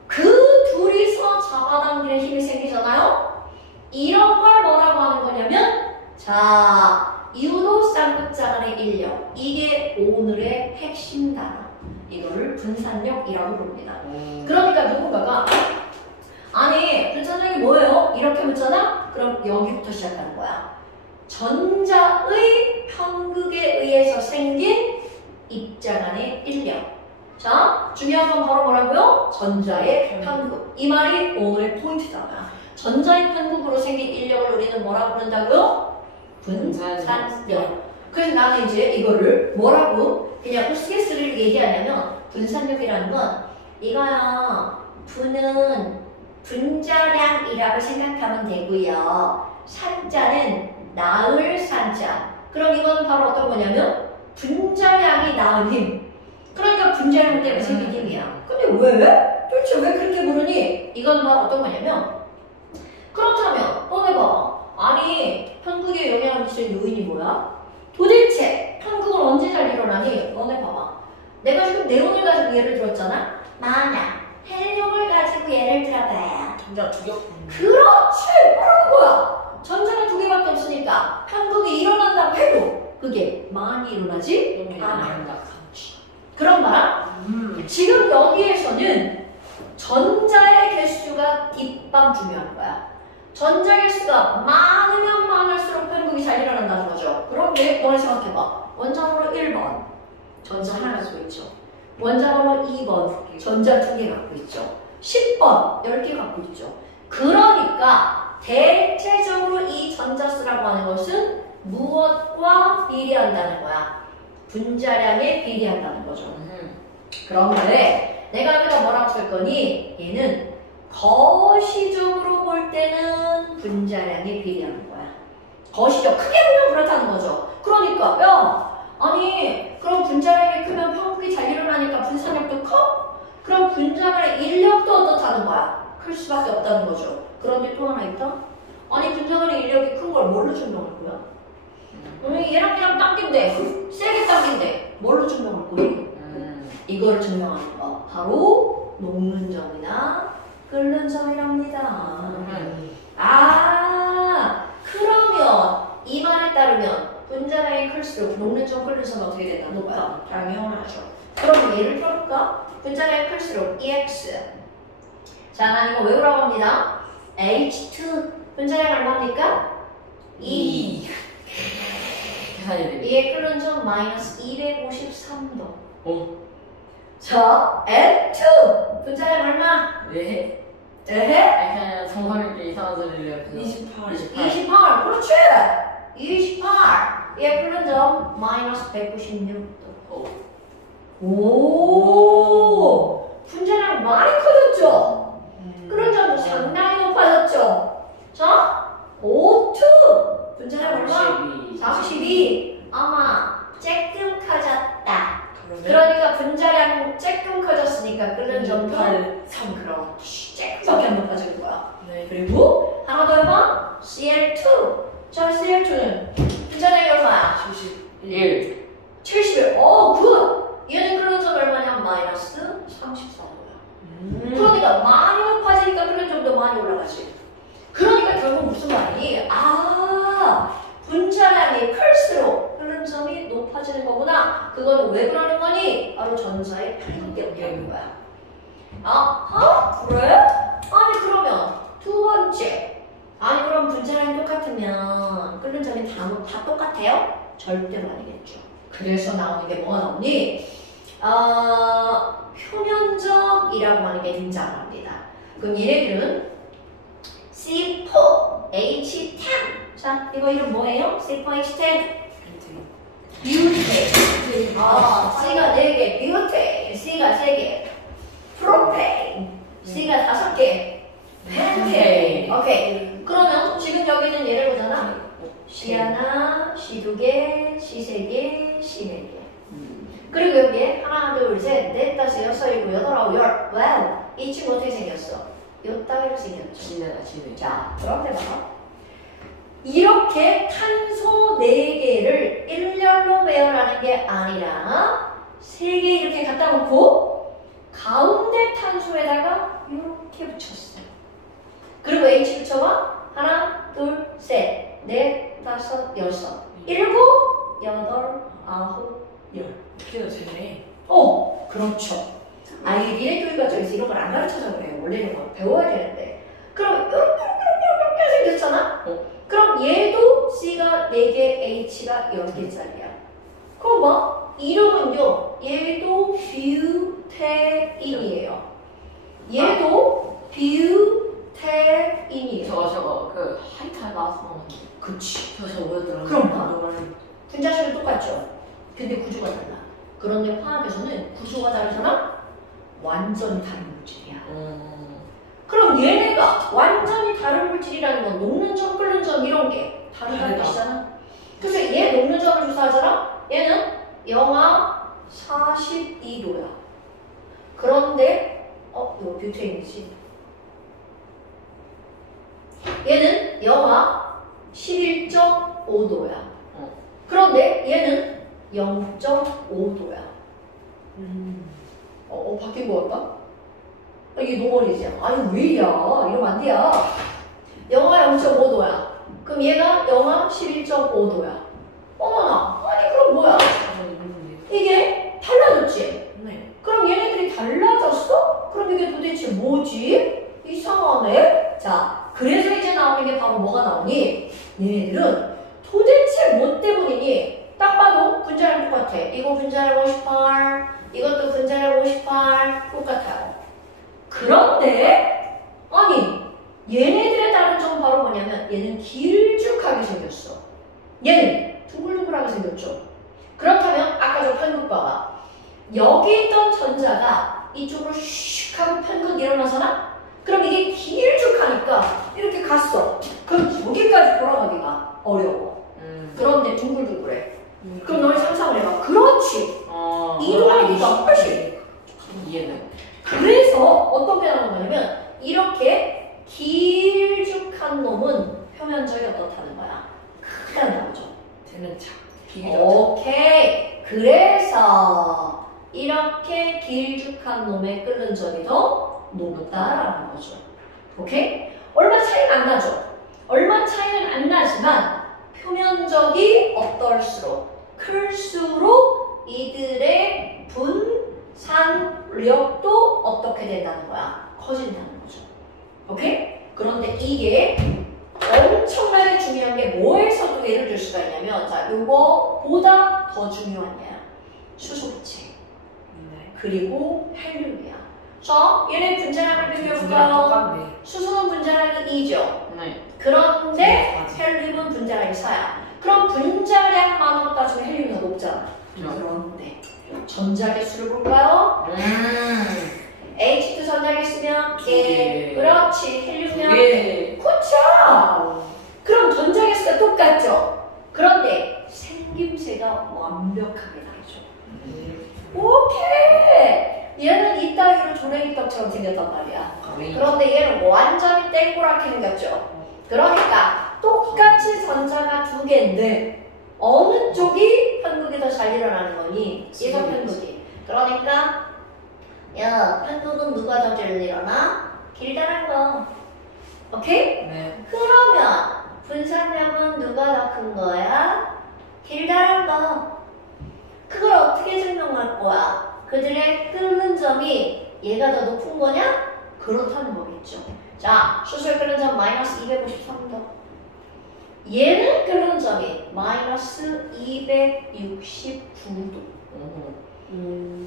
그 둘이서 잡아당기는 힘이 생기잖아요. 이런 걸 뭐라고 하는 거냐면 자 유도 쌍극자 간의 인력. 이게 오늘의 핵심 단어. 이거를 분산력이라고 부릅니다. 그러니까 누군가가 아니 분산력이 뭐예요? 이렇게 묻잖아? 그럼 여기부터 시작하는 거야. 전자의 편극에 의해서 생긴 입자 간의 인력. 자, 중요한 건 바로 뭐라고요? 전자의 편극. 이 말이 오늘의 포인트잖아. 전자의 편극으로 생긴 인력을 우리는 뭐라고 부른다고요? 분산력. 그래서 나는 이제 이거를 뭐라고 그냥 우스갯소리를 얘기하냐면 분산력이라는 건 이거야 분은 분자량이라고 생각하면 되고요. 산자는 나을 산자. 그럼 이거는 바로 어떤 거냐면 분자량이 나은 힘. 그러니까 분자량 때문에 생긴 힘이야. 근데 왜? 도대체 왜 그렇게 부르니? 이건 바로 어떤 거냐면 그렇다면 너네 봐봐. 아니 편극에 영향을 미치는 요인이 뭐야? 도대체 편극은 언제 잘 일어나니? 너네 봐봐. 내가 지금 네온을 가지고 예를 들었잖아. 만약 헬륨을 가지고 예를 들어봐요. 전자 두 개. 그렇지! 뭐라는 거야? 전자가 두 개밖에 없으니까 편극이 일어난다고 해도 그게 많이 일어나지? 않아. 그런 말? 지금 여기에서는 전자의 개수가 뒷방 중요한 거야. 전자 개수가 많으면 많을수록 편극이 잘 일어난다는 거죠. 그런데 너네 생각해봐. 원자번호 1번 전자 하나 갖고 있죠. 원자번호 2번 전자 두 개 갖고 있죠. 10번 10개 갖고 있죠. 그러니까 대체적으로 이 전자수라고 하는 것은 무엇과 비례한다는 거야? 분자량에 비례한다는 거죠. 그런데 내가 여기다 뭐라고 쓸 거니? 얘는 거시적으로 볼 때는 분자량에 비례하는 거야. 거시적, 크게 보면 그렇다는 거죠. 그러니까 야, 아니 그럼 분자량이 크면 편국이 잘 일어나니까 분산력도 커? 그럼 분자간의 인력도 어떻다는 거야? 클 수밖에 없다는 거죠. 그런데 또 하나 있다? 아니 분자간의 인력이 큰 걸 뭘로 증명할 거야? 얘랑 당긴데 세게 당긴데 뭘로 증명할 거니? 이걸 증명하는 거 바로 녹는 점이나 끓는 점이랍니다. 아, 그러면 이 말에 따르면 분자량이 클수록 녹는 점, 끓는 점은 어떻게 된다? 높다. 당연하죠. 그럼 예를 들어볼까? 분자량이 클수록 EX. 자, 난 이거 외우라고 합니다. H2 분자량 얼마입니까? 2. 계산이 돼. 2의 끓는 점 마이너스 253도. 어? 자, N2 분자량 얼마? 네. 에헤? 그냥 정상적인 이상한 소리를 옆에서 28. 28. 그렇지. 28. 얘 끓는 점 마이너스 196도. 오. 분자량 많이 커졌죠? 끓는 점도 상당히 높아졌죠? 자, O2 분자량 얼마? 42. 아마 쬐끔 커졌다. 그러니까 분자량 쬐끔 커졌으니까 끓는 점도 3 그렇지. 쬐끔밖에 안 높아진 거야. 네. 그리고 하나 더 해봐. CL2. 자, CL2는 분자량이 얼마야? 1. 71. 굿. 얘는 끓는 점 얼마냐? 마이너스 34도야. 그러니까 많이 높아지니까 끓는 점도 많이 올라가지. 그러니까 결국 무슨 말이니? 아, 분자량이 클수록 끓는 점이 높아지는 거구나. 그거는 왜 그러는 거니? 바로 전자의 편익 때문인 거야. 아하? 그래? 아니 그러면 두 번째. 아니 그럼 분자량이 똑같으면 끓는 점이 다 똑같아요? 절대로 아니겠죠. 그래서 나오는 게 뭐가 나오니? 표면적이라고 하는 게 등장합니다. 그럼 얘네들은 C4H10. 자, 이거 이름 뭐예요? C4H10. 뷰테인. C가 4개, 뷰테인. C가 3개. 프로페인. C가 5개. 펜테인. 오케이. 그러면 지금 여기는 얘를 보잖아. C 하나, C 2개, C 3개, C 4개. 그리고 여기에 하나, 둘, 셋, 넷, 다섯, 여섯, 일곱, 여덟, 아홉, 열. 와우. 이 친구 어떻게 생겼어? 요 따위로 생겼죠. 지네. 자, 그런데 봐. 이렇게 탄소 4개를 일렬로 배열하는 게 아니라 3개 이렇게 갖다 놓고 가운데 탄소에다가 이렇게 붙였어요. 그리고 H 붙여봐. 하나, 둘, 셋, 넷, 다섯, 여섯, 일곱, 여덟, 아홉, 열. 이렇게도 되네. 그렇죠. 아이 미래 교육과 저기서 이런 걸 안 가르쳐서 그래요. 원래는 막 배워야 되는데. 그럼 이렇게 생겼잖아? 그럼 얘도 C가 4개, H가 10개짜리야. 그럼 뭐? 이름은요. 얘도 뷰테인이에요. 얘도 뷰테인이에요. 저거 그 하이탈 나왔어. 그치. 저거 뭐였더라? 그럼 봐. 분자식은 똑같죠? 근데 구조가 달라. 그런데 화학에서는 구조가 다르잖아? 완전히 다른 물질이야. 그럼 얘네가 완전히 다른 물질이라는 건 녹는 점, 끓는 점 이런 게 다르다는 뜻이잖아. 그래서 얘 녹는 점을 조사하잖아? 얘는 영하 42도야. 그런데 이거 뷰테인이지. 얘는 영하 11.5도야. 그런데 얘는 0.5도야. 바뀐 거 같다? 이게 노멀이지. 아니 왜 이야? 이러면 안 돼야. 영하 0.5도야. 그럼 얘가 영하 11.5도야. 어머나. 아니 그럼 뭐야? 이게 달라졌지? 네. 그럼 얘네들이 달라졌어? 그럼 이게 도대체 뭐지? 이상하네. 자, 그래서 이제 나오는 게 바로 뭐가 나오니? 얘네들은 도대체 뭐 때문이니? 딱 봐도 분자량 똑같아. 이거 분자량 58, 이것도 분자량 58 똑같아요. 그런데 아니 얘네들의 다른 점은 바로 뭐냐면 얘는 길쭉하게 생겼어. 얘는 둥글둥글하게 생겼죠. 그렇다면 아까 저 편극바가 여기 있던 전자가 이쪽으로 슉 하고 편극 일어나서나? 그럼 이게 길쭉하니까 이렇게 갔어. 그럼 여기까지 돌아가기가 어려워. 그런데 둥글둥글해. 그럼 너희 상상을 해봐. 그렇지. 이동하기가 훨씬. 이해돼. 그래서 어떤 게 나오는 거냐면 이렇게 길쭉한 놈은 표면적이 어떻다는 거야? 크게 나오죠. 되는 차. 오케이. 그래서 이렇게 길쭉한 놈의 끓는 점이 더 높다라는 거죠. 오케이? 얼마 차이는 안 나죠? 얼마 차이는 안 나지만 표면적이 어떨수록 클수록 이들의 분산력도 어떻게 된다는 거야? 커진다는 거죠. 오케이? 그런데 이게 엄청나게 중요한 게 뭐에서도 예를 들 수가 있냐면 자, 요거보다 더 중요한 얘야. 수소기체. 네. 그리고 헬륨이야. 자, 얘네 분자량을 분자랑 비교해볼까요? 똑같네. 수소는 분자량이 2죠. 네. 그런데 헬륨은 분자량이 4야. 그럼 분자량만으로 따지면 헬륨이 더 높잖아. 그런데 전자개수를 볼까요? H2 전자개수면 두 개. 그렇지. 헬륨이면 예. 그쵸? 그럼 전자개수가 똑같죠? 그런데 생김새가 완벽하게 다르죠. 오케이! 얘는 이따위로 조랭이떡처럼 생겼단 말이야. 그런데 얘는 완전히 땡그랗게 생겼죠. 그러니까 똑같이 전자가 두 개인데 어느 쪽이 편극이 더 잘 일어나는 거니? 얘가 편극이. 그러니까 야, 편극은 누가 더 잘 일어나? 길다란 거. 오케이? 네. 그러면 분산량은 누가 더 큰 거야? 길다란 거. 그걸 어떻게 설명할 거야? 그들의 끓는 점이 얘가 더 높은 거냐? 그렇다는 거겠죠. 자, 수소의 끓는 점 마이너스 253도. 얘는 끓는 점이 마이너스 269도.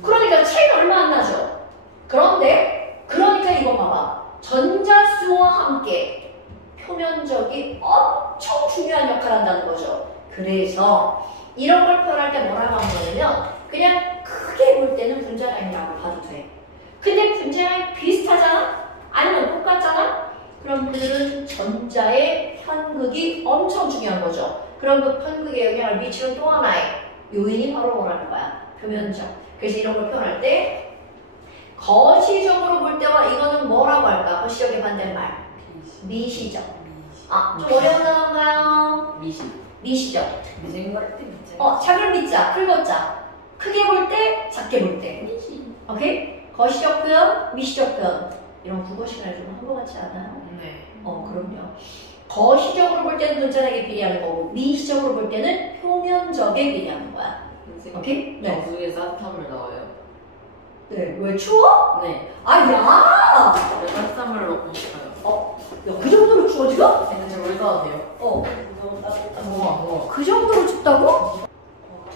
그러니까 차이는 얼마 안 나죠? 그러니까 이거 봐봐. 전자수와 함께 표면적이 엄청 중요한 역할을 한다는 거죠. 그래서 이런 걸 표현할 때 뭐라고 하는 거냐면 그냥 크게 볼 때는 분자량이라고 봐도 돼. 근데 분자량이 비슷하잖아? 아니면 똑같잖아? 그럼 그들은 전자의 편극이 엄청 중요한 거죠. 그럼 그 편극에 영향을 미치는 또 하나의 요인이 바로 뭐라는 거야? 표면적. 그래서 이런 걸 표현할 때 거시적으로 볼 때와 이거는 뭐라고 할까? 거시적의 반대말. 미시적. 아, 좀 어려운 단어인가요? 미시적. 미생거릴 때 미세. 작은 미자, 큰 자. 크게 볼 때, 작게 볼 때. 오케이? 거시적 표현, 미시적 표현. 이런 국어 시간에 좀 한 것 같지 않아요? 네. 그럼요. 거시적으로 볼 때는 분자량에 비례하는 거고, 미시적으로 볼 때는 표면적에 비례하는 거야. 오케이? 네. 영국에 따뜻한 물 나와요. 네. 왜 추워? 네. 아, 야! 따뜻한 물 넣고 싶어요. 야, 그 정도로 추워, 지금? 근데 저물 떠도 돼요? 너무 따뜻한 그 정도로 춥다고?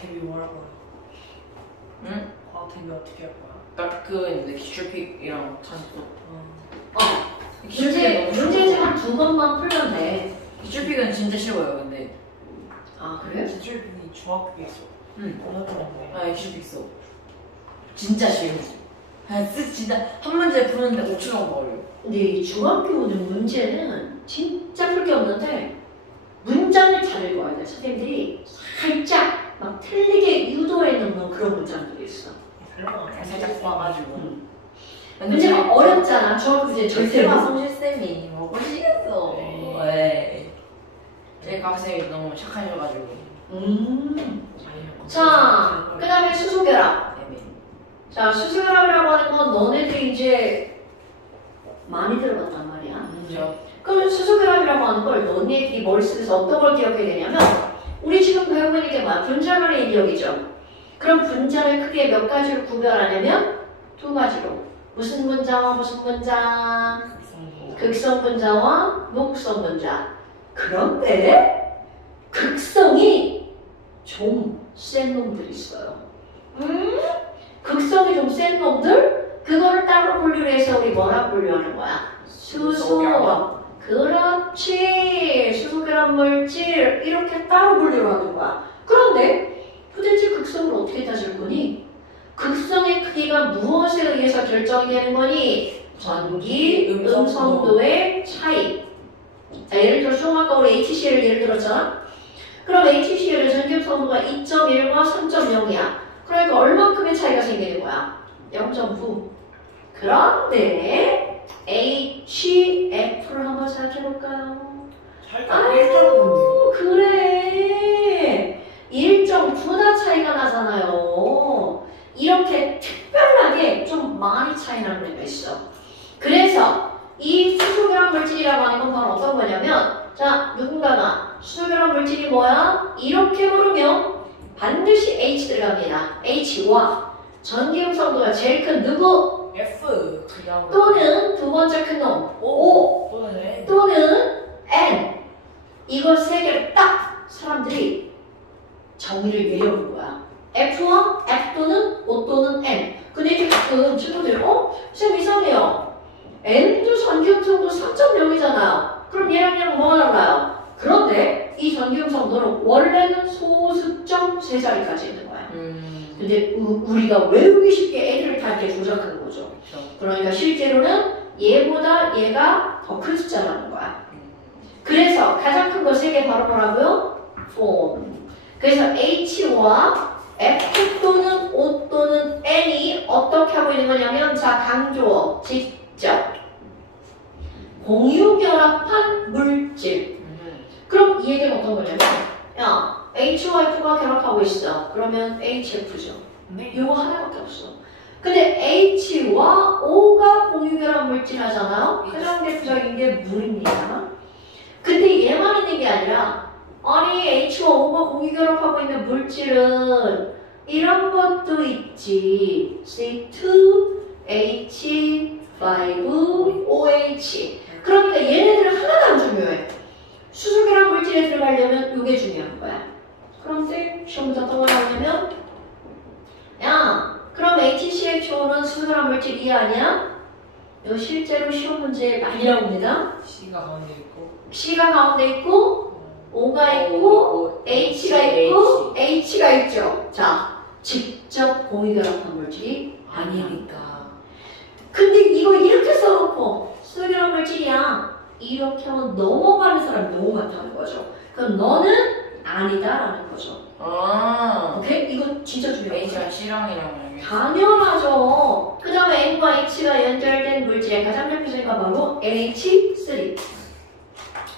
데뷔 뭐라고 해요? 응? 데뷔 어떻게 할 거야? 딱 그 이제 기출픽이랑 찬스. 문제지만 두 번만 풀면 돼. 기출픽은 진짜 쉬워요, 근데. 아, 그래? 기출분이 중학교에 있어. 어려웠는데. 아, 기출픽 있어. 진짜 쉬워. 진짜 한 문제 푸는데 5초간 걸려요. 근데 이 중학교 오는 문제는 진짜 풀 게 없는데 문장을 잘 읽어야 돼. 선생님들이 살짝 막 틀리게 유도해 놓는 그런 문장들이 있어. 살짝 봐가지고. 문제가 어렵잖아. 중학교 이제 절대 절대마 성실쌤이 뭐 보시겠어. 네. 네. 제 학생이 너무 착하셔가지고. 자, 그 다음에 수소결합. 애매. 자, 수소결합이라고 하는 건 너네들이 이제 많이 들어봤단 말이야. 그죠? 그럼 수소결합이라고 하는 걸 너네들이 머릿속에서 어떤 걸 기억해야 되냐면 우리 지금 배우고 있는 게 뭐야? 분자 간의 인력이죠. 그럼 분자를 크게 몇 가지로 구별하냐면 두 가지로. 무슨 분자와 무슨 분자? 극성 분자와 무극성 분자. 그런데 극성이 좀 센 놈들이 있어요. 극성이 좀 센 놈들? 그거를 따로 분류를 해서 우리 뭐라 분류하는 거야? 수소. 그렇지. 수소 결합 물질 이렇게 따로 분류를 하는 거야. 그런데 도대체 극성을 어떻게 따질 거니? 극성의 크기가 무엇에 의해서 결정이 되는 거니? 전기, 음성도의 차이. 자, 예를 들어 좀 아까 우리 HCl을 예를 들었잖아. 그럼 HCl의 전기 음성도가 2.1과 3.0이야. 그러니까 얼만큼의 차이가 생기는 거야? 0.9. 그런데 HF를 한번 생각해볼까요? 아이고 그래 1.9나 차이가 나잖아요. 이렇게 특별하게 좀 많이 차이 나는 애가 있어. 그래서 이 수소결합 물질이라고 하는 건 바로 어떤 거냐면 자 누군가가 수소결합 물질이 뭐야? 이렇게 물으면 반드시 H 들어갑니다. H와 전기 음성도가 제일 큰 누구? F 그냥 또는 두 번째 큰 놈 O 또는 N. 또는 N. 이거 세 개를 딱 사람들이 정의를 내려온 거야. F와 F 또는 O 또는 N. 근데 이제 가끔 친구들이 쌤 이상해요. N도 전기음성도 3.0이잖아요. 그럼 얘랑 뭐가 달라요? 그런데 이 전기음성도는 원래는 소수점 세 자리까지 있는 거야. 근데 우리가 외우기 쉽게 애들을 다 이렇게 조작하는 거죠. 그러니까 실제로는 얘보다 얘가 더 큰 숫자라는 거야. 그래서 가장 큰 거 세 개 바로 뭐라고요? 폼. 그래서 H와 F 또는 O 또는 N이 어떻게 하고 있는 거냐면 자 강조 직접 공유결합한 물질. 그럼 이 얘기는 어떤 거냐면 야 H와 F가 결합하고 있어. 그러면 HF죠. 네. 이거 하나밖에 없어. 근데 H와 O가 공유결합 물질 하잖아요. 가장 대표적인 게 물입니다. 근데 얘만 있는 게 아니라 아니 H와 O가 공유결합하고 있는 물질은 이런 것도 있지. C2H5OH. 그러니까 얘네들은 하나도 안 중요해. 수소결합 물질에 들어가려면 이게 중요한 거야. 그런데 시험 문제 어떤 거 나오냐면 야 그럼 HCHO는 수소결합 물질 이 아니야? 이거 실제로 시험 문제에 많이 나옵니다. C가 가운데 있고 C가 가운데 있고 O가 있고 H가 있고 H가 있죠. 자 직접 공유결합한 물질이 아니니까. 근데 이거 이렇게 써놓고 수소결합 물질이야 이렇게 하면 넘어가는 사람이 너무 많다는 거죠. 그럼 너는 아니다라는 거죠. 오케이? 이거 진짜 중요해요. H랑 C랑이랑 당연하죠. 그 다음에 N과 H가 연결된 물질의 가장 대표적인 건 바로 NH3.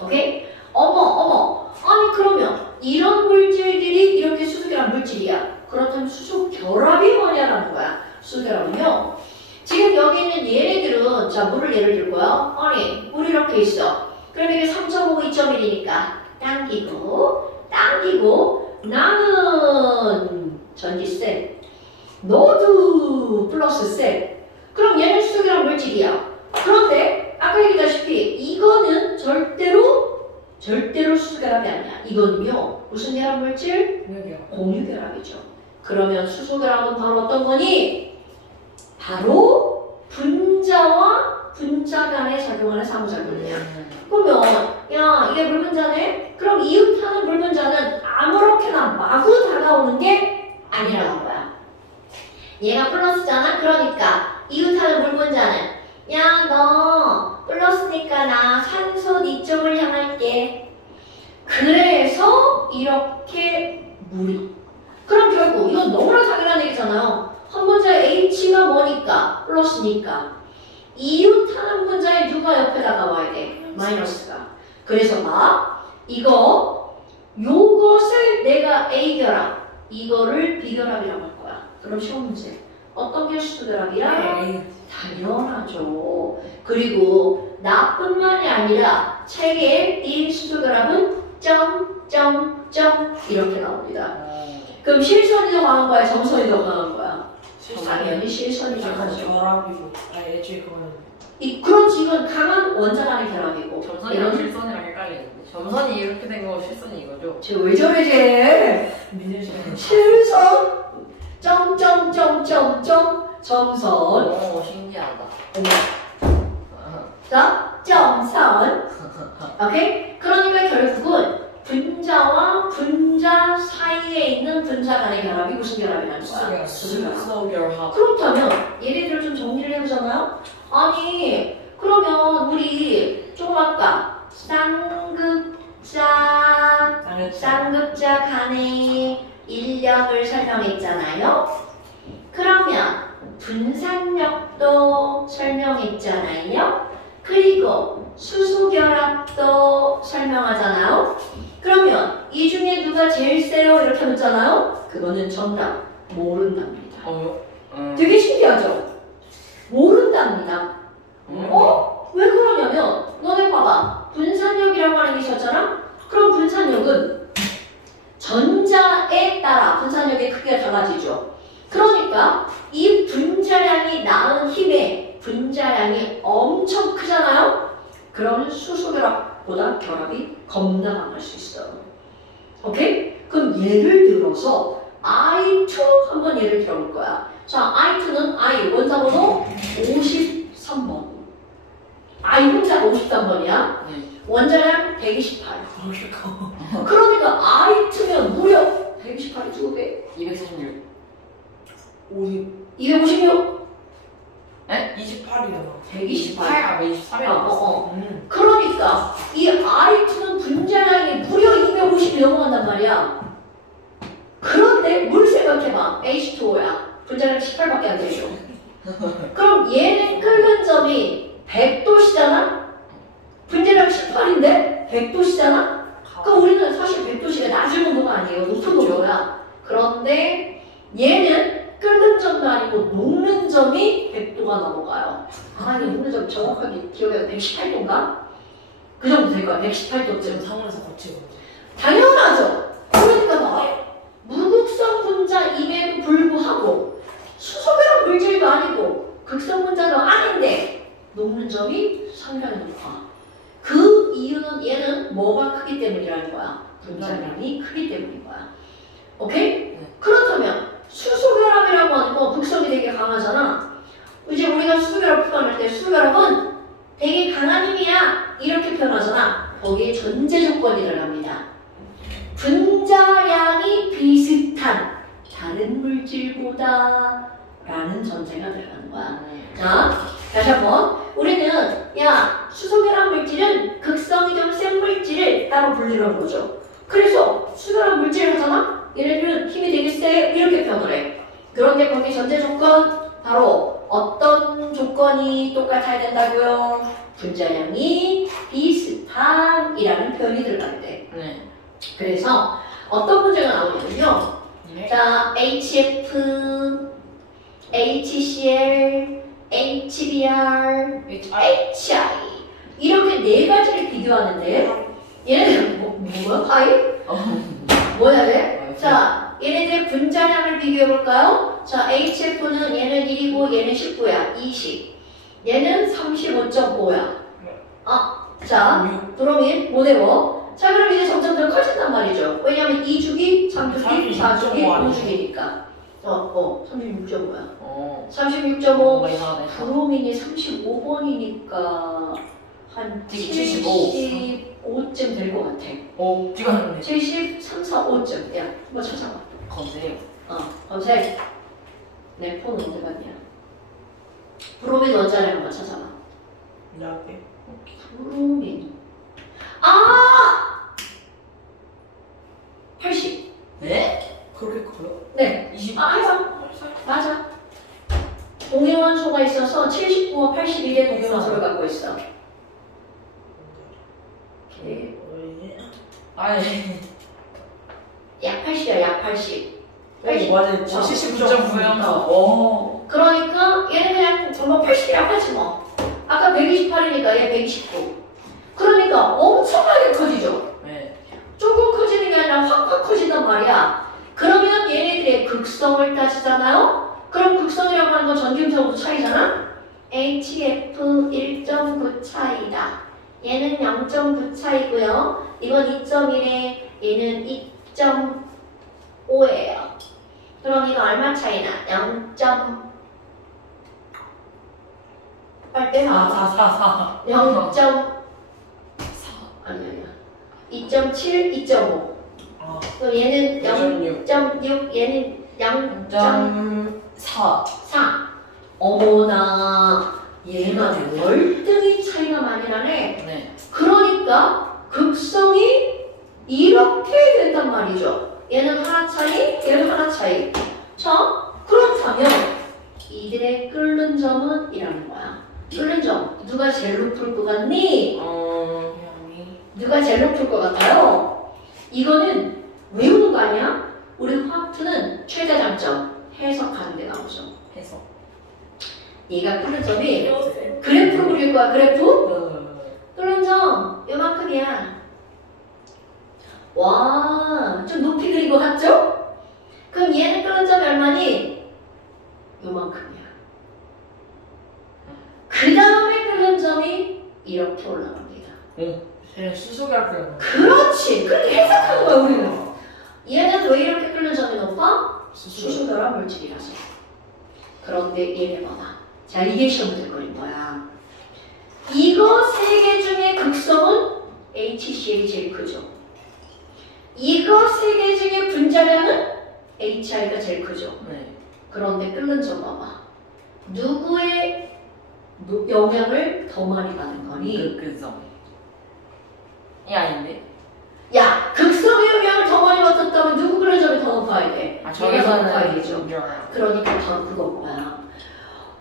오케이? 어머. 아니 그러면 이런 물질들이 이렇게 수소결합 물질이야. 그렇다면 수소결합이 뭐냐라는 거야. 수소결합은요. 지금 여기 있는 얘네들은 자 물을 예를 들고요. 아니 물이 이렇게 있어. 그럼 이게 3.5, 2.1이니까 당기고 나는 전기세 너도 플러스 세. 그럼 얘는 수소결합 물질이야. 그런데 아까 얘기했다시피 이거는 절대로 수소결합이 아니야. 이거는요 무슨 결합 물질? 공유결합이죠. 그러면 수소결합은 바로 어떤 거니? 바로 분자와 분자 간에 작용하는 상호작용이야. 그러면 야 이게 물분자네? 그럼 이웃하는 물분자는 아무렇게나 마구 다가오는 게 아니라는 거야. 얘가 플러스잖아? 그러니까 이웃하는 물분자는 야 너 플러스니까 나 산소 이쪽을 향할게. 그래서 이렇게 물이 그럼 결국 이건 너무나 당연한 얘기잖아요. 한 분자의 H가 뭐니까? 플러스니까 이웃하는 분자에 누가 옆에 다가와야 돼? 마이너스가. 그래서 막 요것을 내가 A결합 이거를 B결합이라고 할 거야. 그럼 시험 문제 어떤 게 수소결합이야? 당연하죠. 그리고 나뿐만이 아니라 책에 이 수소결합은 점점점 이렇게 나옵니다. 그럼 실선이 더 강한 거야? 정선이 더 강한 거야? 당연히 실선이 더 강하죠. 결합이고 애초에 그거는 그렇지 이건 강한 원자 간의 결합이고 점선이랑 실선이랑 헷갈리는데 점선이 이렇게 된 거 실선이 이거죠? 쟤왜 저래 쟤? 믿으시는 실선 점점점점점 점선. 오, 신기하다. 자, 점선. 오케이? 그러니까 결국은 분자와 분자 사이에 있는 분자 간의 결합이 무슨 결합이라는 거야? 수소결합. 그렇다면 얘네들을 좀 정리를 해보잖아요? 아니 그러면 우리 조금 아까 쌍극자 간의 인력을 설명했잖아요? 그러면 분산력도 설명했잖아요? 그리고 수소결합도 설명하잖아요? 그러면 이 중에 누가 제일 세요? 이렇게 묻잖아요? 그거는 정답 모른답니다. 되게 신기하죠? 모른답니다. 왜 그러냐면 너네 봐봐. 분산력이라고 하는 게 있었잖아? 그럼 분산력은 전자에 따라 분산력의 크기가 달라지죠. 그러니까 이 분자량이 낳은 힘에 분자량이 엄청 크잖아요? 그러면 수소결합보다 결합이 겁나 강할 수 있어요. 오케이? 그럼 예를 들어서 I2 한번 예를 들어볼 거야. 자, I2는 I 원자번호 53번. I 혼자가 53번이야. 원자량 128. 그러니까 I2면 무려 128이 2배. 246. 256. 에? 28이잖아. 128. 123이라고. 그러니까 이 I2는 분자량이 무려 250이 넘어간단 말이야. 그런데 물 생각해봐. H2O야. 분자량 18밖에 안 되죠. 그럼 얘는 끓는 점이 100도씨잖아? 분자량 18인데 100도씨잖아? 그럼 우리는 사실 100도씨가 낮은 온도가 아니에요. 높은 온도야. 그런데 얘는 끓는 점도 아니고 녹는 점이 100도가 넘어가요. 아, 이게 녹는 점 정확하게 기억이 안 나. 118도인가? 그 정도 될 거야. 118도쯤. 상온에서 거치고. 당연하죠. 그러니까 봐봐요. 무극성 분자임에도 불구하고 수소결합 물질도 아니고 극성 분자도 아닌데 녹는 점이 상당히 높아. 그 이유는 얘는 뭐가 크기 때문이라는 거야. 분자량이 크기 때문인 거야. 오케이? 그렇다면 수소결합이라고 하는 거 극성이 되게 강하잖아. 이제 우리가 수소결합 표현할 때 수소결합은 되게 강한 힘이야 이렇게 표현하잖아. 거기에 전제 조건이 들어갑니다. 분자량이 비슷한 다른 물질보다 라는 전제가 들어가는 거야. 자, 다시 한번. 우리는 야 수소결합 물질은 극성이 좀 센 물질을 따로 분류하는 거죠. 그래서 수소결합 물질을 하잖아? 얘네들은 힘이 되게 세 이렇게 표현을 해. 그런데 거기 전제 조건 바로 어떤 조건이 똑같아야 된다고요? 분자량이 비슷한이라는 표현이 들어간대. 그래서 어떤 문제가 나오냐면요. 자, HF, HCl, HBr, HI 이렇게 네 가지를 비교하는데 얘네들 뭐야? 파이? 뭐야 돼? 자, 얘네들 분자량을 비교해볼까요? 자, HF는 얘는 1이고 얘는 19야. 20. 얘는 35.5야. 자, 브로민 못 외워. 자, 그럼 이제 점점 더 커진단 말이죠. 왜냐면 2주기, 3주기, 4주기, 5주기니까. 36.5야. 36.5. 브로민이 35번이니까 한 75쯤 될 것 같아. 찍었는데. 73, 4, 5쯤. 야, 뭐 찾아봐. 검색. 검색. 내 폰 어디 갔냐? 브로민 원자량 한번 찾아봐. 나게. 브로민. 80. 네? 그렇게 커요? 네. 20. 맞아. 동위원소가 있어서 79와 81의 동위원소를 갖고 있어. 오케이. 아니. 약 80이야, 약 80. 맞아요. 79.9. 그러니까 얘는 그냥 정말 80이라고 하지 뭐. 아까 128이니까 얘 129. 그러니까 엄청나게 커지죠. 네. 조금 커지는 게 아니라 확확 커진단 말이야. 그러면 얘네들의 극성을 따지잖아요? 그럼 극성이라고 하는 건 전기음성도 차이잖아? HF 1.9 차이다. 얘는 0.9 차이고요. 이건 2.1에 얘는 2.5예요. 그럼 이거 얼마 차이나? 빨대 4. 0.4 아니야 2.7, 2.5 아, 그럼 얘는 0.6 얘는 0.4. 0.4 어머나 얘가 월등히 차이가 많이 나네. 네. 그러니까 극성이 이렇게 된단 말이죠. 얘는 하나 차이, 얘는 하나 차이. 자, 그렇다면 이들의 끓는 점은 이라는 거야. 끓는 점 누가 제일 높을 것 같니? 누가 제일 높을 것 같아요? 이거는 외우는 거 아니야? 우리 화학투는 최대 장점 해석하는 데 나오죠. 해서. 얘가 끓는 점이 그래프로 그릴 거야. 그래프? 끓는 점 요만큼이야. 와, 좀 높이 그린 것 같죠? 그럼 얘는 끓는 점이 얼마니? 요만큼이야. 그 다음에 끓는 점이 이렇게 올라갑니다. 그냥 수소갈 거야. 그렇지. 그렇게 해석하는 거야 우리는. 얘는 왜 이렇게 끓는 점이 높아? 수소결합 물질이라서. 그런데 얘네 봐봐. 자, 이게 시험 문제 거린 거야. 이거 세 개 중에 극성은 HCl이 제일 크죠. 이거 세 개 중에 분자량은 HI가 제일 크죠. 네. 그런데 끓는 점 봐봐. 누구의 영향을 더 많이 받은 거니? 극성. 이 아닌데? 야, 극성의 영향을 더 많이 받았다면 누구 끓는 점이 더 높아야 돼? 아, 얘가 더 높아야 저기서는 되죠. 그러니까 더 그건 거야.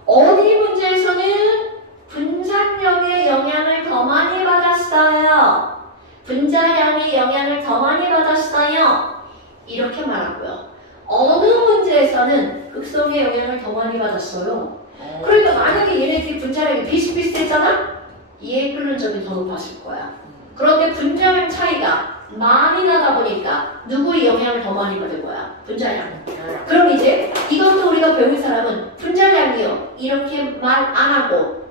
어디 문제에서는 분산력의 영향을 더 많이 받았어요. 분자량의 영향을 더 많이 받았어요. 이렇게 말하고요. 어느 문제에서는 극성의 영향을 더 많이 받았어요. 그러니까 만약에 얘네들이 분자량이 비슷비슷했잖아? 얘의 끓는 점이 더 높았을 거야. 그런데 분자량 차이가 많이 나다 보니까 누구의 영향을 더 많이 받을 거야? 분자량. 그럼 이제 이것도 우리가 배운 사람은 분자량이요. 이렇게 말 안 하고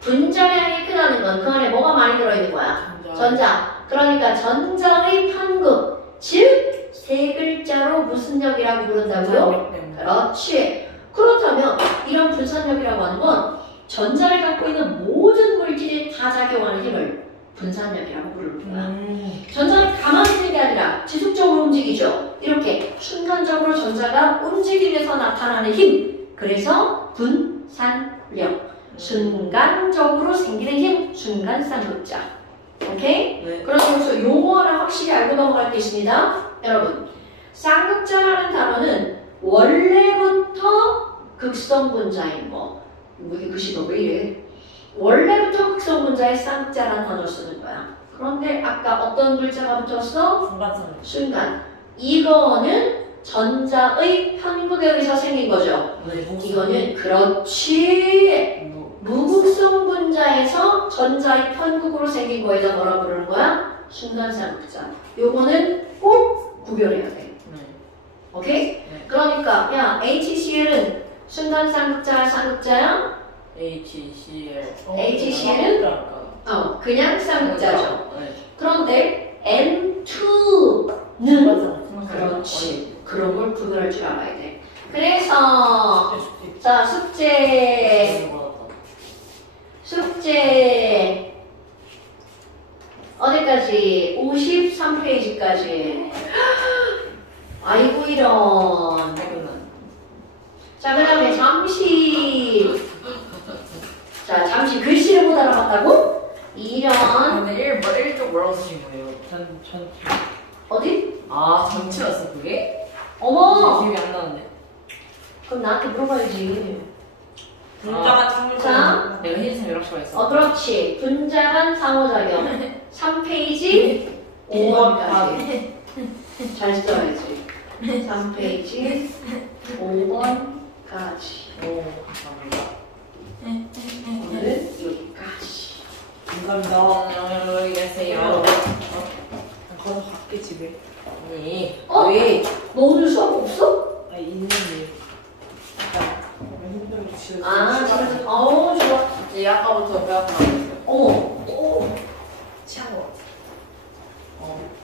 분자량이 크다는 건 그 안에 뭐가 많이 들어있는 거야? 전자. 그러니까 전자의 편극. 즉 세 글자로 무슨 역이라고 부른다고요? 그렇지. 그렇다면 이런 분산력이라고 하는 건 전자를 갖고 있는 모든 물질이 다 작용하는 힘을 분산력이라고 부르는 거야. 전자는 가만히 있는 게 아니라 지속적으로 움직이죠. 이렇게 순간적으로 전자가 움직이면서 나타나는 힘. 그래서 분산력. 순간적으로 생기는 힘. 순간쌍극자. 오케이? 네. 그래서 여기서 요거 하나 확실히 알고 넘어갈 게 있습니다. 여러분, 쌍극자라는 단어는 원래부터 극성분자인 거. 이게 글씨가 왜 이래? 원래부터 극성분자의 쌍극자라는 단어를 쓰는 거야. 그런데 아까 어떤 글자가 붙었어? 순간. 이거는 전자의 편극에 의해서 생긴 거죠. 이거는 그렇지. 무극성 분자에서 전자의 편극으로 생긴 거에다 뭐라 부르는 거야? 순간쌍극자. 요거는 꼭 구별해야 돼. 오케이? 네. 그러니까 야 HCl은 순간쌍극자야 쌍극자야? HCl. HCl은 그냥 쌍극자죠. 네. 그런데 N2는 그렇지. 그런 걸 구별할 줄 알아야 돼. 그래서 자 숙제 어디까지? 53페이지까지. 아이고 이런. 자, 그 다음에 잠시 글씨를 못 알아봤다고? 이런. 근데 1쪽 뭐라고 쓰신 거예요? 어디? 아, 전체였어, 그게? 어머! 기억이 안 나는데. 그럼 나한테 물어봐야지. 분자가 자, 내가 흰색 이렇게 했어. 그렇지. 분자간 상호작용. 3페이지 5번까지. 잘 써야지. 3페이지 5번까지. 오, 감사합니다. 오늘 여기까지. 감사합니다. 안녕히 계세요. 걸어갈게 집에. 아니, 왜? 너 오늘 수업 없어? 있는데. 약간 힘들어 지금. 아,